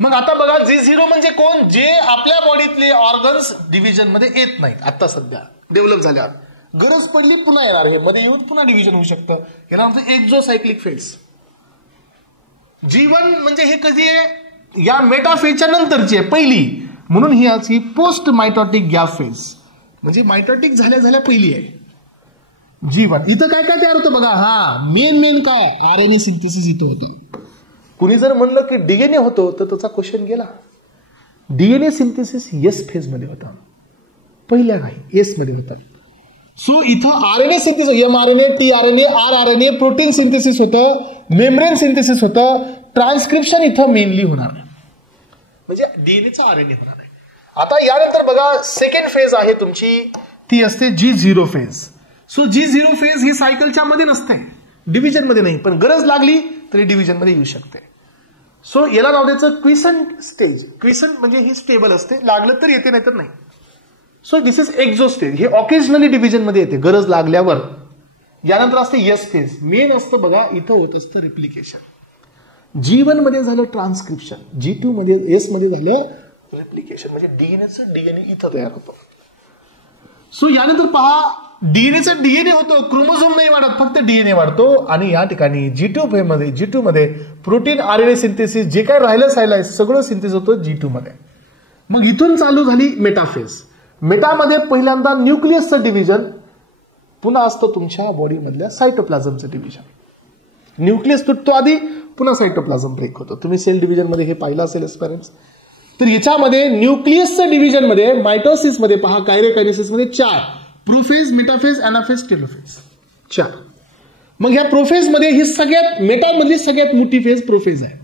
मग आता बघा, G0 म्हणजे कोण? जे आपल्या बॉडीतले ऑर्गन्स डिव्हिजन मध्ये येत नाहीत. आता सध्या डेव्हलप झाल्यावर गरज पडली पुन्हा येणार. हे मध्ये येऊन पुन्हा डिव्हिजन होऊ शकतं. याला म्हणतो एक्झोसायक्लिक फेज. G1 म्हणजे हे कधी आहे? या मेटाफेजच्या नंतरची आहे, पहिली. म्हणून ही आज पोस्ट मायटॉटिक गॅप फेज म्हणजे मायटॉटिक झाल्या पहिली आहे G1. इथं काय काय तयार होतं बघा. हा, मेन काय? RNA सिंथेसिस इथं होते. कुणी जर म्हणलं की DNA होतो तर त्याचा क्वेश्चन गेला. DNA सिंथेसिस एस फेज मध्ये होता, पहिल्या काही एस मध्ये होता. इथं RNA synthesis, mRNA, tRNA, rRNA, protein synthesis होतं, मेम्ब्रेन सिंथेसिस होतं. ट्रान्सक्रिप्शन इथं मेनली होणार म्हणजे डीएनएचा RNA होणार आहे. आता यानंतर बघा, सेकंड फेज आहे तुमची, ती असते G0 फेज. G0 फेज ही सायकलच्या मध्ये नसते, डिव्हिजन मध्ये नाही, पण गरज लागली तरी डिव्हिजन मध्ये येऊ शकते. याला नाव द्यायचं क्विसंट स्टेज. क्विसंट म्हणजे ही स्टेबल असते, लागलं तर येते नाही तर नाही. दिस इज एक्झो स्टेज. हे ऑकेजनली डिव्हिजन मध्ये येते गरज लागल्यावर. यानंतर असते यस फेज. मेन असतं बघा, इथं होत असतं रिप्लिकेशन. G1 मध्ये झालं ट्रान्सक्रिप्शन, G2 मध्ये एस मध्ये झालं रिप्लिकेशन म्हणजे डीएनए इथं तयार होतो. यानंतर पहा, डीएनएचं डीएनए होतो, क्रोमोझोम नाही वाढत, फक्त डीएनए वाढतो. आणि या ठिकाणी G2 मध्ये प्रोटीन RNA सिंथेसिस, जे काय राहिलं सगळं सिंथेसिस होतं G2 मध्ये. मग इथून चालू झाली मेटाफेज. मेटामध्ये पहिल्यांदा न्यूक्लियसचं डिव्हिजन, पुन्हा असतं तुमच्या बॉडीमधल्या सायटोप्लाझमचं डिव्हिजन. न्यूक्लियस तुटतो आधी, पुन्हा सायटोप्लाझम ब्रेक होतो. तुम्ही सेल डिव्हिजन मध्ये हे पाहिलं असेल पेरेंट्स. तर याच्यामध्ये न्यूक्लियसचं डिव्हिजन मध्ये मायटोसिस मध्ये पहा, कायरोकायनेसिस मध्ये 4, प्रोफेज, मेटाफेज, एनाफेज, टेलोफेज 4. मग ह्या प्रोफेज मध्ये ही सगळ्यात मेटामधली सगळ्यात मोठी फेज प्रोफेज आहे.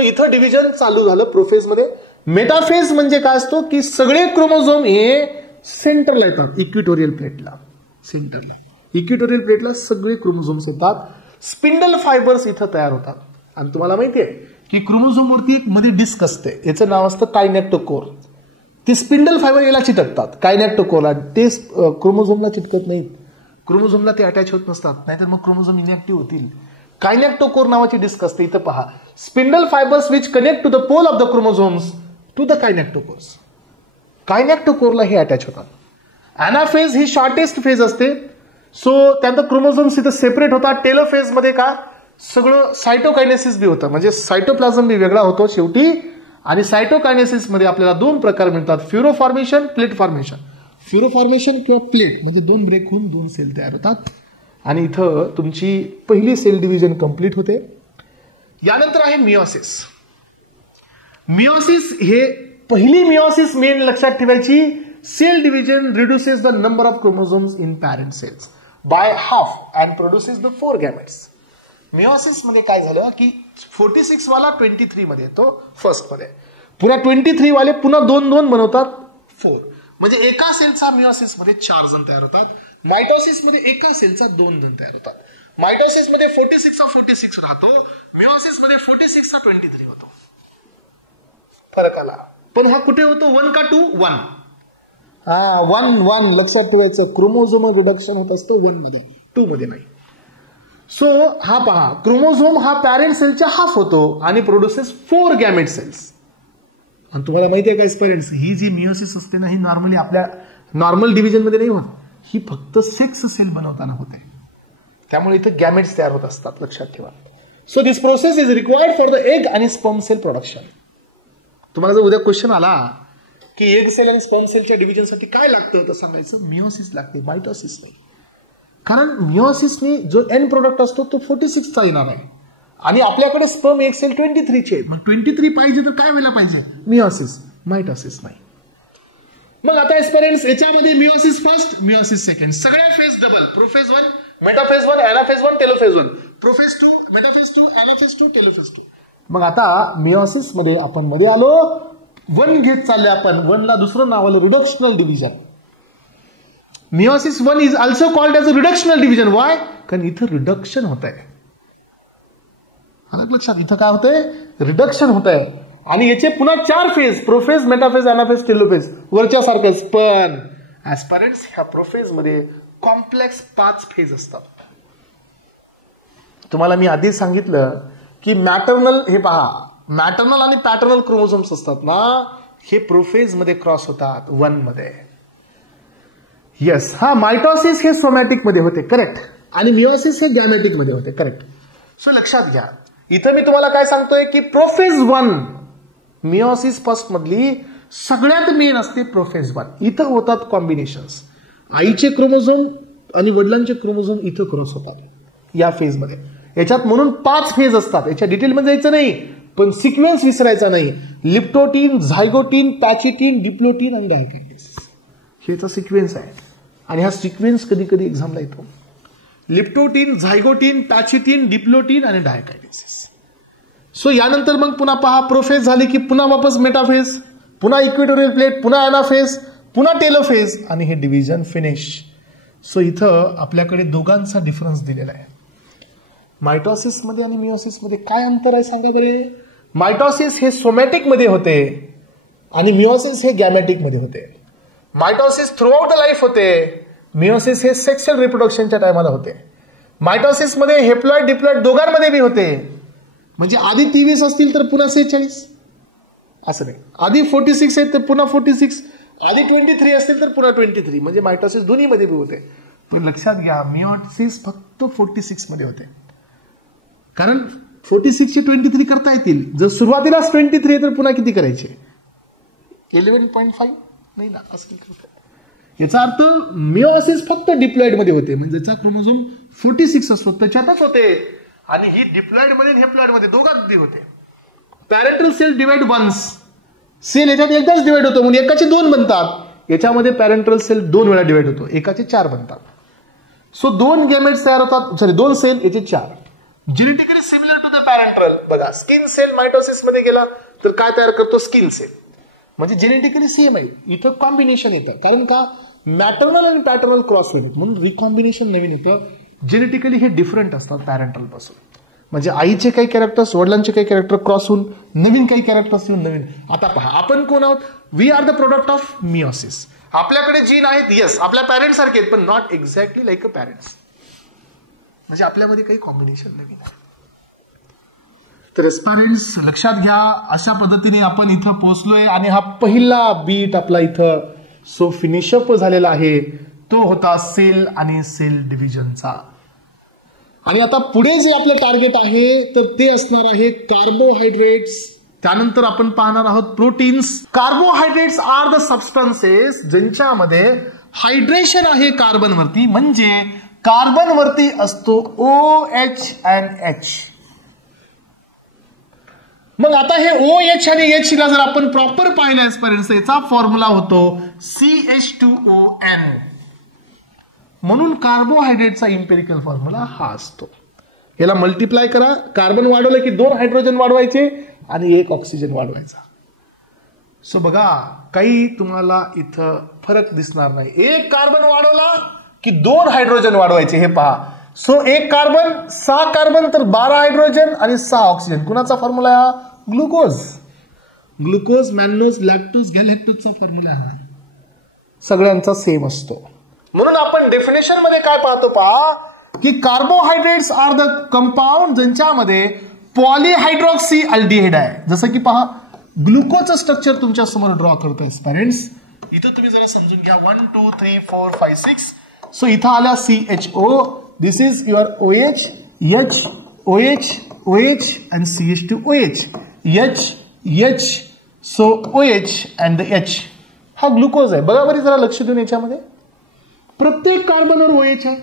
इथं डिव्हिजन चालू झालं प्रोफेज मध्ये. मेटाफेज म्हणजे काय असतो की सगळे क्रोमोझोम हे सेंटरला येतात, इक्विटोरियल प्लेटला. सेंटरला इक्विटोरियल प्लेटला सगळे क्रोमोझोम्स येतात. स्पिंडल फायबर्स इथं तयार होतात. आणि तुम्हाला माहिती आहे की क्रोमोझोम वरती एक मध्ये डिस्क असते, याचं नाव असतं कायनेक्टोकोर. ते स्पिंडल फायबर याला चिटकतात, कायनेक्टोकोरला. ते क्रोमोझोमला चिटकत नाहीत, क्रोमोझोमला ते अटॅच होत नसतात, नाहीतर मग क्रोमोझोम इनॅक्टिव्ह होतील. कायनेक्टोकोर नावाची डिस्क असते. इथं पहा, spindle fibres which connect to the pole of the chromosomes to the kinetochores. कायनेक्टोकोरला हे अटॅच होतात. अॅनाफेज ही शॉर्टेस्ट फेज असते. त्यानंतर क्रोमोझोम्स इथं सेपरेट होतात. टेलोफेज मध्ये का सगळं सायटोकायनेसिस बी होतं, म्हणजे सायटोप्लाझम बी वेगळा होतो शेवटी. आणि सायटोकायनेसिस मध्ये आपल्याला 2 प्रकार मिळतात, फ्युरो फॉर्मेशन, प्लेट फॉर्मेशन. फ्युरो फॉर्मेशन किंवा प्लेट म्हणजे 2 ब्रेक होऊन 2 सेल तयार होतात. आणि इथं तुमची पहिली सेल डिव्हिजन कंप्लीट होते. यानंतर आहे मिओसिस. मिओसिस हे पहिली मिओसिस मेन लक्षात ठेवायची. Cell division reduces the number of chromosomes in parent cells by half and produces the 4 gametes. Meiosis मध्ये काय झालं की 46 वाला 23 मध्ये येतो फर्स्ट मध्ये, पुन्हा 23 वाले पुन्हा 2-2 बनवतात 4. म्हणजे एका सेलचा मिओसिस मध्ये 4 जण तयार होतात. मायटोसिस मध्ये एका सेलचा 2 जण तयार होतात. मायटोसिस मध्ये 46 चा 46 राहतो, मिओसिस मध्ये 46 चा 23 होतो. फरक आला. पण हा कुठे होतो? 1 का 2? 1. 1 लक्षात ठेवायचं. क्रोमोझोमल रिडक्शन होत असतं 1 मध्ये, 2 मध्ये नाही. सो हा पहा, क्रोमोझोम हा पॅरेंट सेलच्या हाफ होतो आणि प्रोड्युसेस 4 गॅमेट सेल्स. आणि तुम्हाला माहिती आहे का पेरेंट्स, ही जी मियोसिस असते ना, ही नॉर्मली आपल्या नॉर्मल डिव्हिजन मध्ये नाही होत, ही फक्त सेक्स सेल बनवताना होते. त्यामुळे इथं गॅमेट्स तयार होत असतात, लक्षात ठेवा. So this process is required for the egg आणि स्पर्म सेल प्रोडक्शन. तुम्हाला जर उद्या क्वेश्चन आला की एग सेल आणि स्पर्म सेलच्या डिव्हिजनसाठी काय लागतं, तर सांगायचं मियोसिस लागते, मायटोसिस नाही. कारण मियोसिसने जो एंड प्रोडक्ट असतो तो 46चा येणार आहे आणि आपल्याकडे स्पर्म एग सेल 23चे. मग 23 पाहिजे तर काय व्हायला पाहिजे, मियोसिस, मायटोसिस नाही. मग आता पेरेंट्स याच्यामध्ये मियोसिस फर्स्ट, मियोसिस सेकंड, सगळ्या phase double. Prophase 1, metaphase 1, anaphase 1, telophase 1, prophase 2, metaphase 2, anaphase 2, telophase 2. मग आता मियोसिस मध्ये आपण मध्ये आलो, 1 घेत चालले आपण. 1 ला दुसरं नाव आलं reductional division. Meiosis 1 is also called as a reductional division. Y? कारण इथं रिडक्शन होत आहे. लक्षात, इथं काय होतंय, रिडक्शन होत आहे. आणि याचे पुन्हा 4 phase, prophase, metaphase, anaphase, telophase, वरच्या सारखंच. पण ऍस्परंट्स ह्या प्रोफेज मध्ये कॉम्प्लेक्स 5 फेज असतात. तुम्हाला मी आधी सांगितलं की मॅटर्नल, हे पहा, मॅटर्नल आणि पॅटर्नल क्रोमोझोम्स असतात ना, हे प्रोफेज मध्ये क्रॉस होतात 1 मध्ये. येस, हा मायटोसिस हे सोमॅटिक मध्ये होते, करेक्ट, आणि मियोसिस हे गॅमेटिक मध्ये होते, करेक्ट. सो लक्षात घ्या, इथं मी तुम्हाला काय सांगतोय की प्रोफेज 1 मियोसिस फर्स्ट मधली सगळ्यात मेन असते प्रोफेज 1. इथं होतात कॉम्बिनेशन्स, आईचे क्रोमोझोम आणि वडिलांचे क्रोमोझोम इथं क्रॉस होतात या फेज मध्ये. याच्यात म्हणून 5 फेज असतात. याच्या डिटेलमध्ये जायचं नाही, पण सिक्वेन्स विसरायचा नाही. लिप्टोटीन, झायगोटीन, पॅचिटीन, डिप्लोटीन आणि डायकायनेसिस, हेचा सिक्वेन्स आहे. आणि हा सिक्वेन्स कधी कधी एक्झामला येतो. लिप्टोटीन, झायगोटीन, पॅचिटीन, डिप्लोटीन आणि डायकायनेसिस. सो यानंतर मग पुन्हा पहा, प्रोफेज झाली की पुन्हा वापस मेटाफेज, पुन्हा इक्वेटोरियल प्लेट, पुन्हा एनाफेज, पुन्हा टेलोफेज आणि हे डिव्हिजन फिनिश. सो इथं आपल्याकडे दोघांचा डिफरन्स दिलेला आहे. मायटोसिस मध्ये आणि मियोसिस मध्ये काय अंतर आहे सांगा बरे. मायटोसिस हे सोमॅटिक मध्ये होते आणि मियोसिस हे गॅमेटिक मध्ये होते. Mitosis through out the life होते, मियोसिस हे सेक्शुअल रिप्रोडक्शनच्या टायमाला होते. मायटोसिस मध्ये हेप्लॉइड डिप्लॉइड दोघांमध्ये बी होते. म्हणजे आधी 23 असतील तर पुन्हा 46, असं नाही. आधी 46 आहेत तर पुन्हा 46, आधी 23 असतील तर पुन्हा 23. म्हणजे मायटोसिस दोन्ही मध्ये बी होते. पण लक्षात घ्या, मियोसिस फक्त 46 मध्ये होते. कारण 46 चे 23 करता येतील. जर सुरुवातीलाच 23 आहे तर पुन्हा किती करायचे, 11.5 नाही ना, असं करतात. याचा अर्थ मियोसिस फक्त डिप्लॉइड मध्ये होते, म्हणजे ज्याचा क्रोमोझोम 46 असतो त्याच्यातच होते. आणि ही डिप्लॉइड मध्ये हेप्लॉइड मध्ये दोघांत होते. Parental cell divide once, cell याच्यात एकदाच डिवाइड होतो म्हणून एकाचे 2 बनतात. याच्यामध्ये पॅरेंटल सेल 2 वेळा डिवाइड होतो, एकाचे 4 बनतात. सो 2 गॅमेट्स तयार होतात, सॉरी 2 सेल, याचे 4. Genetically similar to the parental. बघा, स्किन सेल मायटोसिस मध्ये गेला तर काय तयार करतो, स्किन सेल. म्हणजे जेनेटिकली सेम आहे. इथं कॉम्बिनेशन येतं, कारण का मॅटर्नल आणि पॅटर्नल क्रॉस होतात म्हणून रिकॉम्बिनेशन नवीन येतं. जेनेटिकली हे डिफरंट असतात पॅरेंटल पासून. म्हणजे आईचे काही कॅरेक्टर्स, वडिलांचे काही कॅरेक्टर क्रॉस होऊन नवीन काही कॅरेक्टर्स येऊन नवीन. आता पहा, आपण कोण आहोत, we are the product of meiosis. आपल्याकडे जीन आहेत, येस, आपल्या पॅरेंट्स सारखे आहेत, पण not exactly like a parents. म्हणजे आपल्यामध्ये काही कॉम्बिनेशन नवीन आहे. तर पॅरेंट्स लक्षात घ्या, अशा पद्धतीने आपण इथं पोहोचलोय आणि हा पहिला बीट आपला इथं सो फिनिशअप झालेला आहे. तो होता सेल आणि सेल डिव्हिजनचा. आणि आता पुढे जे आपलं टार्गेट आहे तर ते असणार आहे कार्बोहायड्रेट्स. त्यानंतर आपण पाहणार आहोत proteins. Carbohydrates are the substances ज्यांच्यामध्ये हायड्रेशन आहे कार्बन वरती, म्हणजे कार्बन वरती असतो OH and H. मग आता हे OH आणि H ला जर आपण प्रॉपर पाहिल्यास पर्यंत याचा फॉर्म्युला होतो CH2ON. म्हणून कार्बोहायड्रेटचा इम्पेरिकल फॉर्म्युला हा असतो. याला मल्टिप्लाय करा, कार्बन वाढवलं की 2 हायड्रोजन वाढवायचे आणि 1 ऑक्सिजन वाढवायचा. सो बघा, काही तुम्हाला इथं फरक दिसणार नाही. 1 कार्बन वाढवला की 2 हायड्रोजन वाढवायचे, हे पहा. सो 1 कार्बन 6 कार्बन तर 12 हायड्रोजन आणि 6 ऑक्सिजन. कुणाचा फॉर्म्युला हा, ग्लुकोज. ग्लुकोज, मॅन्नोज, लॅक्टोज, गॅलॅक्टोजचा फॉर्म्युला हा सगळ्यांचा सेम असतो. म्हणून आपण डेफिनेशन मध्ये काय पाहतो पहा, की कार्बोहायड्रेट्स आर द कंपाऊंड ज्यांच्यामध्ये पॉलीहायड्रॉक्सी अल्डिहाइड आहे. जसं की पहा ग्लुकोजचं स्ट्रक्चर तुमच्या समोर ड्रॉ करतोय पेरेंट्स. इथं तुम्ही जरा समजून घ्या. 1 2 3 4 5 6. सो इथं आला CHO. This is your OH, H, OH, OH and CH2OH. H. So OH and the H. हा ग्लुकोज आहे. बघा बरी जरा लक्ष देऊन याच्यामध्ये प्रत्येक कार्बनवर OH आहे.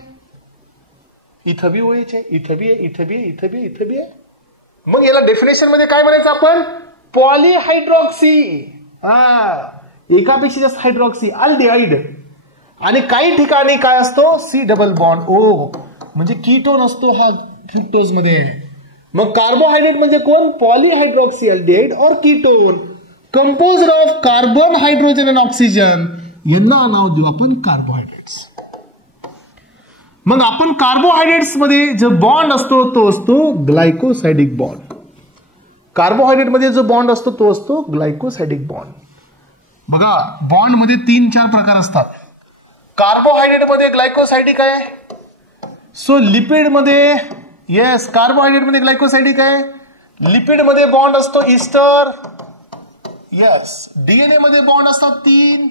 इथं बी OH आहे, इथं बी आहे, इथं बी आहे, इथं बी आहे, इथं बी आहे. मग याला डेफिनेशन मध्ये काय म्हणायचं आपण? पॉलीहायड्रॉक्सी. एकापेक्षा जास्त हायड्रॉक्सी अल्डिहाइड. आणि काही ठिकाणी काय असतो? C डबल बॉन्ड O म्हणजे कीटोन असतो हा फ्रुक्टोज मध्ये. मग कार्बोहायड्रेट म्हणजे कोण? पॉलीहायड्रॉक्सी अल्डिहाइड और ketone composed of carbon, hydrogen आणि ऑक्सिजन. यांना नाव देऊ आपण कार्बोहायड्रेट्स. मग आपण कार्बोहायड्रेट्स मध्ये जो बॉन्ड असतो तो असतो ग्लायकोसायडिक बॉन्ड. कार्बोहायड्रेट मध्ये जो बॉन्ड असतो तो असतो ग्लायकोसायडिक बॉन्ड. बघा बॉन्ड मध्ये 3-4 प्रकार असतात. कार्बोहायड्रेट मध्ये ग्लायकोसायडिक आहे. सो लिपिड मध्ये येस कार्बोहायड्रेट मध्ये ग्लायकोसायडिक आहे. लिपिड मध्ये बॉन्ड असतो ईस्टर. येस डीएनए मध्ये बॉन्ड असतात 3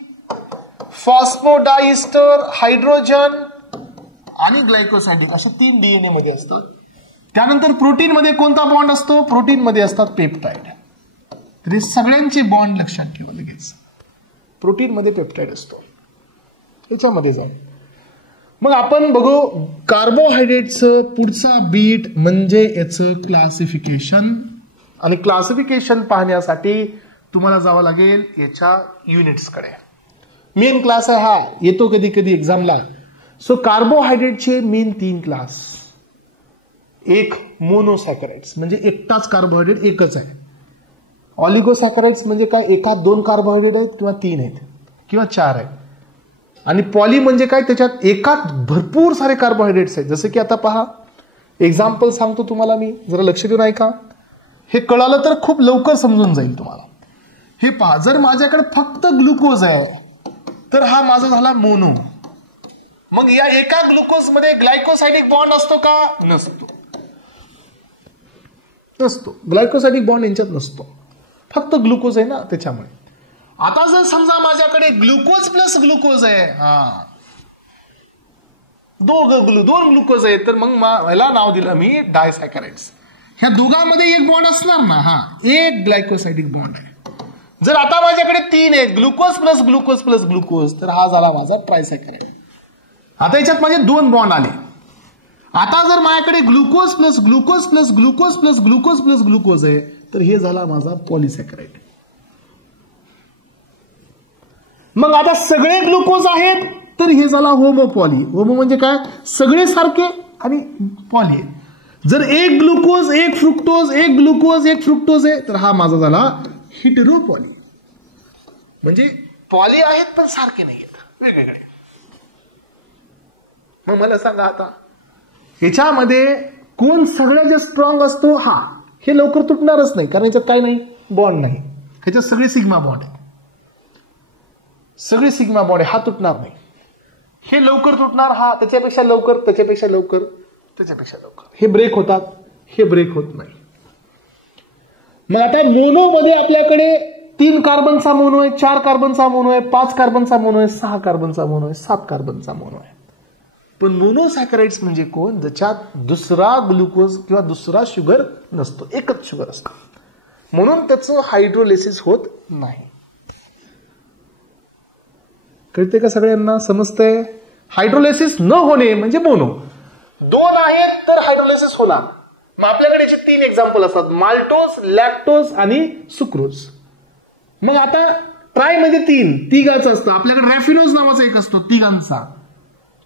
फॉस्फोडाईस्टर, हायड्रोजन आणि ग्लायकोसायडिक असे 3 डीएनए मध्ये असतात. त्यानंतर प्रोटीन मध्ये कोणता बॉन्ड असतो? प्रोटीन मध्ये असतात पेप्टाइड. तर हे सगळ्यांचे बॉन्ड लक्षात ठेवा लगेच. प्रोटीन मध्ये पेप्टाइड असतो याच्यामध्ये जा. मग आपण बघू कार्बोहायड्रेटचं पुढचा बीट म्हणजे याचं क्लासिफिकेशन. आणि क्लासिफिकेशन पाहण्यासाठी तुम्हाला जावं लागेल याच्या युनिट्सकडे. मेन क्लास आहे हा, येतो कधी कधी एक्झामला. सो कार्बोहायड्रेटचे मेन 3 क्लास. एक मोनोसॅकराइड्स म्हणजे एकटाच कार्बोहायड्रेट एकच आहे. ऑलिगोसॅकराइड्स म्हणजे काय? एकात 2 कार्बोहायड्रेट आहेत किंवा 3 आहेत किंवा 4 आहेत. आणि पॉली म्हणजे काय? त्याच्यात एकात भरपूर सारे कार्बोहायड्रेट्स आहेत. जसं की आता पहा एक्झाम्पल सांगतो तुम्हाला मी, जरा लक्ष देऊन ऐका. हे कळालं तर खूप लवकर समजून जाईल तुम्हाला. हे पहा जर माझ्याकडे फक्त ग्लुकोज आहे तर हा माझा झाला मोनो. मग या एका ग्लुकोज मध्ये ग्लायकोसायडिक बॉन्ड असतो का? नसतो. ग्लायकोसायडिक बॉन्ड यांच्यात नसतो. फक्त ग्लुकोज आहे ना त्याच्यामुळे. आता जर समजा माझ्याकडे ग्लुकोज प्लस ग्लुकोज आहे, दोन ग्लुकोज आहे, तर मग याला नाव दिलं मी डायसॅकराइड्स. ह्या दोघांमध्ये एक बॉन्ड असणार ना, एक ग्लायकोसायडिक बॉन्ड आहे. जर आता माझ्याकडे 3 आहेत glucose plus glucose plus glucose, तर हा झाला माझा ट्रायसॅकराइड. आता याच्यात माझे 2 बॉन्ड आले. आता जर माझ्याकडे glucose plus glucose plus glucose plus glucose plus glucose आहे, तर हे झाला माझा पॉलिसॅकराइड. मग आता सगळे ग्लुकोज आहेत तर हे झाला होमोपॉली. होमो म्हणजे काय? सगळे सारखे आणि पॉली. जर एक ग्लुकोज एक फ्रुक्टोज, एक ग्लुकोज एक फ्रुक्टोज आहे, तर हा माझा झाला हिटेरोपॉली. म्हणजे पॉली आहेत पण सारखे नाही आहेत, वेगवेगळे. मग मला सांगा आता ह्याच्यामध्ये कोण सगळ्यात जास्त स्ट्रॉंग असतो? हे लवकर तुटणारच नाही, कारण याच्यात काय नाही, बॉन्ड नाही. ह्याच्यात सगळे सिग्मा बॉन्ड आहे, सगळे सिग्मा बॉन्ड आहे. हा तुटणार नाही. हे लवकर तुटणार, हा त्याच्यापेक्षा लवकर, त्याच्यापेक्षा लवकर, त्याच्यापेक्षा लवकर. हे ब्रेक होतात, हे ब्रेक होत नाही. मग आता मोनो मध्ये आपल्याकडे 3 कार्बनचा मोनो आहे, 4 कार्बनचा मोनो आहे, 5 कार्बनचा मोनो आहे, 6 कार्बनचा मोनो आहे, 7 कार्बनचा मोनो आहे. पण मोनोसॅकराइड्स म्हणजे कोण? ज्याच्यात दुसरा ग्लुकोज किंवा दुसरा शुगर नसतो, एकच शुगर असतो. म्हणून त्याचं हायड्रोलिसिस होत नाही. कळते का सगळ्यांना? समजतंय? हायड्रोलिसिस न होणे म्हणजे मोनो. 2 आहेत तर हायड्रोलिसिस होणार. मग आपल्याकडे याचे 3 एक्झाम्पल असतात, माल्टोज, लॅक्टोज आणि सुक्रोज. मग आता ट्राय मध्ये 3 तिघाचं असतं. आपल्याकडे रॅफिनोज नावाचा एक असतो तिघांचा.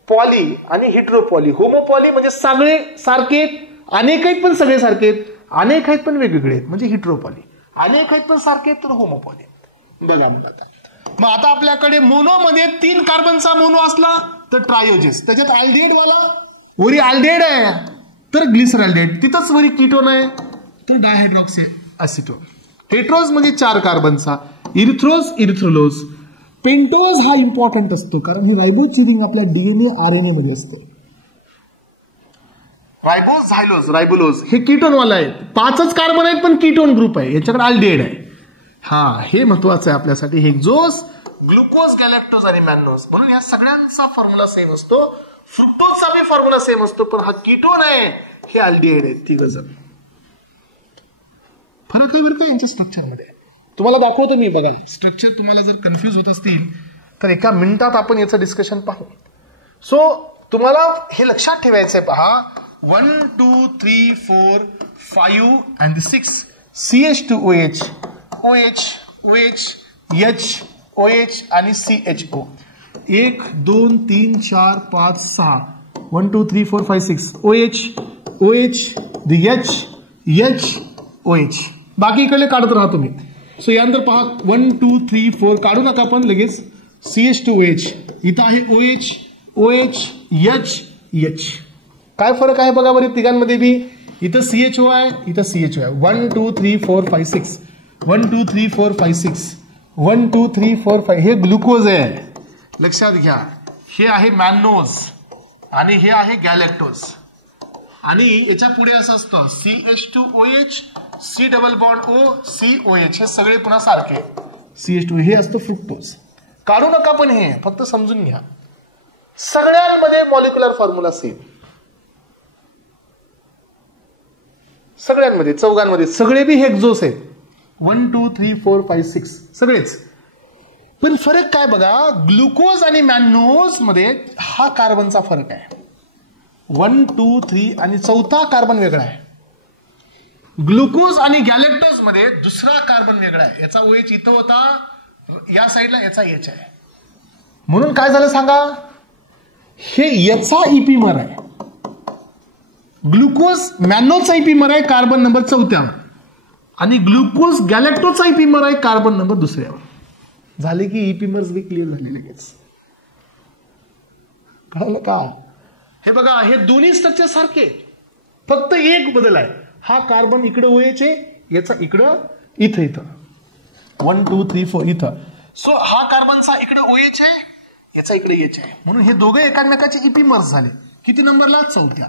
पॉली आणि हिटेरोपॉली. होमोपॉली म्हणजे सगळे सारखे आहेत, अनेक आहेत पण सगळे सारखे आहेत, अनेक आहेत पण वेगवेगळे आहेत म्हणजे हिटेरोपॉली. अनेक आहेत पण सारखे आहेत तर होमोपॉली. बघा मग मग आता आपल्याकडे मोनो मध्ये 3 कार्बनचा मोनो असला तर ट्रायोजेस. त्याच्यात अल्डिहाइड वाला वरी अल्डिहाइड आहे तर ग्लिसर अल्डिहाइड. तिथंच वरी कीटोन आहे तर डायहायड्रॉक्सी ॲसिटोन. हेट्रोज म्हणजे 4 कार्बनचा, इरिथ्रोज, इरिथ्रोलोज. पेंटोज हा इम्पॉर्टंट असतो कारण हे रायबोज चिरिंग आपल्या डीएनए आरएनए मध्ये असते. रायबोज, झायलोज, रायबोलोज हे कीटोनवाला आहे. 5च कार्बन आहेत पण कीटोन ग्रुप आहे, याच्याकडे अल्डिहाइड आहे. हा, हे महत्वाचं आहे आपल्यासाठी. हेक्झोस, ग्लुकोज, गॅलेक्टोज आणि मॅन्नोज. म्हणून या सगळ्यांचा फॉर्म्युला सेम असतो. फ्रुक्टोजचा बी फॉर्म्युला सेम असतो, पण हा कीटोन आहे, हे अल्डिहाइड आहे. तिघजण फरक आहे बरं का यांच्या स्ट्रक्चरमध्ये. तुम्हाला दाखवतो मी. बघा, स्ट्रक्चर तुम्हाला जर कन्फ्युज होत असतील तर एका मिनिटात आपण याचं डिस्कशन पाहू. सो तुम्हाला हे लक्षात ठेवायचंय. पहा, 1 2 3 4 5 and 6 CH2OH, OH, OH, H, OH आणि CHO. 1 2 3 4 5 6 1 2 3 4 5 6 OH, OH, the H, H, OH. बाकी इकडे काढत राहतो मी. सो यानंतर पहा 1 2 3 4 काढू नका पण लगेच. CH2OH, इथं आहे OH, OH, H, H. काय फरक आहे बघा बरं तिघांमध्ये बी. इथं CHO आहे, इथं CHO आहे. 1 2 3 4 5 6 1 2 3 4 5 6 1 2 3 4 5. हे ग्लुकोज आहे, लक्षात घ्या. हे आहे मॅन्नोज आणि हे आहे गॅलेक्टोज. आणि याच्या पुढे असं असतं CH2OH, C double bond O, COH. हे सगळे पुन्हा सारखे. CH2 हे असतं फ्रुक्टोज. काढू नका पण हे फक्त समजून घ्या. सगळ्यांमध्ये मॉलिक्युलर फॉर्म्युला सेम. सगळ्यांमध्ये, चौघांमध्ये सगळे बी हेक्झोस आहेत. 1 2 3 4 5 6 सगळेच. पण फरक काय बघा, ग्लुकोज आणि मॅन्नोज मध्ये हा कार्बनचा फरक आहे. 1 2 3 आणि चौथा कार्बन वेगळा आहे. ग्लुकोज आणि गॅलेक्टोज मध्ये दुसरा कार्बन वेगळा आहे. याचा OH इथं होता, या साईडला याचा H आहे. म्हणून काय झालं सांगा, हे याचा इपीमर आहे. ग्लुकोज मॅन्नोचा इपीमर आहे कार्बन नंबर 4थ्यावर आणि ग्लुकोज गॅलेक्टोचा इपीमर आहे कार्बन नंबर 2ऱ्यावर. झाले की इपीमर्स बी क्लिअर झाले लगेच. कळलं का? हे बघा, हे दोन्ही स्ट्रक्चर सारखे, फक्त एक बदल आहे. हा कार्बन इकडे OH आहे, याचा इकडं इथं इथं 1 2 3 4 इथं. सो हा कार्बनचा इकडे OH आहे, याचा इकडे H आहे. म्हणून हे दोघे एकमेकाचे इपीमर्स झाले. किती नंबरला? 4थ्या.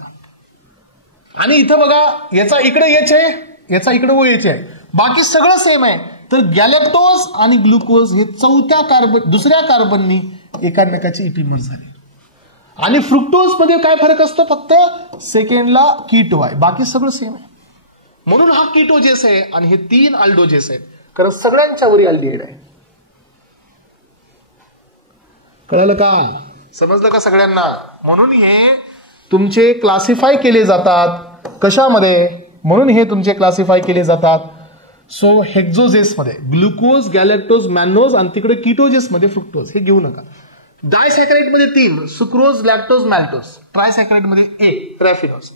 आणि इथं बघा, याचा इकडे H आहे, याचा इकडे OH आहे. बाकी सगळं सेम आहे. तर गॅलेक्टोज आणि ग्लुकोज हे दुसऱ्या कार्बननी एकमेकाचे इपीमर्स झाले. आणि फ्रुक्टोज मध्ये काय फरक असतो, फक्त सेकंडला कीटो आहे, बाकी सगळं सेम आहे. म्हणून हा कीटोजेस आहे आणि हे 3 अल्डोजेस आहेत, कारण सगळ्यांच्या वरी अल्डिहाइड आहे. कळलं का? समजलं का सगळ्यांना? म्हणून हे तुमचे क्लासिफाय केले जातात. कशामध्ये? म्हणून हे तुमचे क्लासिफाय केले जातात. सो हेक्झोजेस मध्ये ग्लुकोज, गॅलेक्टोज, मॅन्नोज आणि तिकडे कीटोजेस मध्ये फ्रुक्टोज. हे घेऊ नका. डायसॅकराइड मध्ये 3 सुक्रोज, लॅक्टोज, मॅल्टोज. ट्रायसॅकराइड मध्ये 1 रॅफिनोज.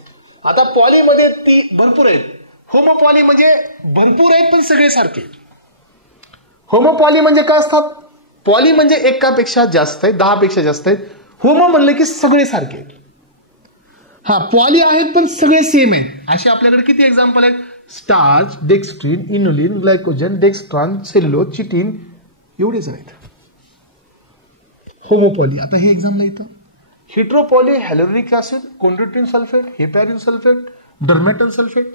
आता पॉली मध्ये ती भरपूर आहेत. होमोपॉली म्हणजे भरपूर आहेत पण सगळे सारखे. होमोपॉली म्हणजे काय असतात? पॉली म्हणजे एकापेक्षा जास्त आहे, 10 पेक्षा जास्त आहेत. होमो म्हणले की सगळे सारखे आहेत. हा, पॉली आहेत पण सगळे सेम आहेत. असे आपल्याकडे किती एक्झाम्पल आहेत? Starch, dextrin, inulin, glycogen, dextran, cellulose, chitin, एवढेच आहेत होमोपॉली. आता हे एक्झामला येतं. Heteropoly hyaluronic acid, chondroitin sulphate, heparin sulphate, dermatan sulphate.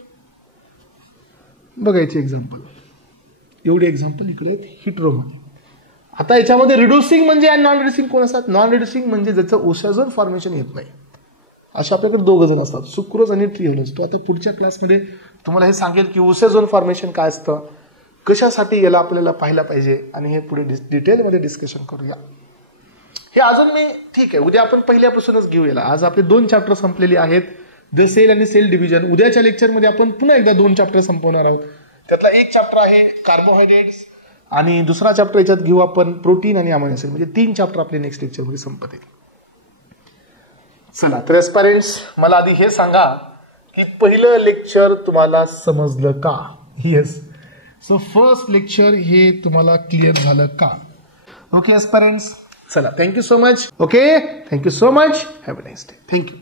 बघायचे एक्झाम्पल. एवढे एक्झाम्पल इकडे आहेत हेट्रोमध्ये. आता याच्यामध्ये रिड्युसिंग म्हणजे आणि नॉन रिड्युसिंग कोण असतात? नॉन रिड्युसिंग म्हणजे ज्याचं ओशाझोन फॉर्मेशन येत नाही, असे आपल्याकडे 2 जण असतात, सुक्रोज आणि ट्रिओलोज. तो आता पुढच्या क्लासमध्ये तुम्हाला हे सांगेल की ओशाझोन फॉर्मेशन काय असतं, कशासाठी याला आपल्याला पाहायला पाहिजे, आणि हे पुढे डिटेलमध्ये डिस्कशन करूया. हे अजून मी ठीक आहे, उद्या आपण पहिल्यापासूनच घेऊ याला. आज आपले 2 चॅप्टर संपलेली आहेत, द सेल आणि सेल डिव्हिजन. उद्याच्या लेक्चरमध्ये आपण पुन्हा एकदा 2 चॅप्टर संपवणार आहोत. त्यातला एक चॅप्टर आहे कार्बोहायड्रेट्स आणि दुसरा चॅप्टर याच्यात घेऊ आपण प्रोटीन आणि अमायनो ऍसिड. म्हणजे 3 चॅप्टर आपले नेक्स्ट लेक्चरमध्ये संपत. चला, तर एस्पायरंट्स, मला आधी हे सांगा की पहिलं लेक्चर तुम्हाला समजलं का? येस. सो फर्स्ट लेक्चर हे तुम्हाला क्लिअर झालं का? ओके एस्पायरंट्स, चला, thank you so much. Okay, thank you so much. Have a nice day. Thank you.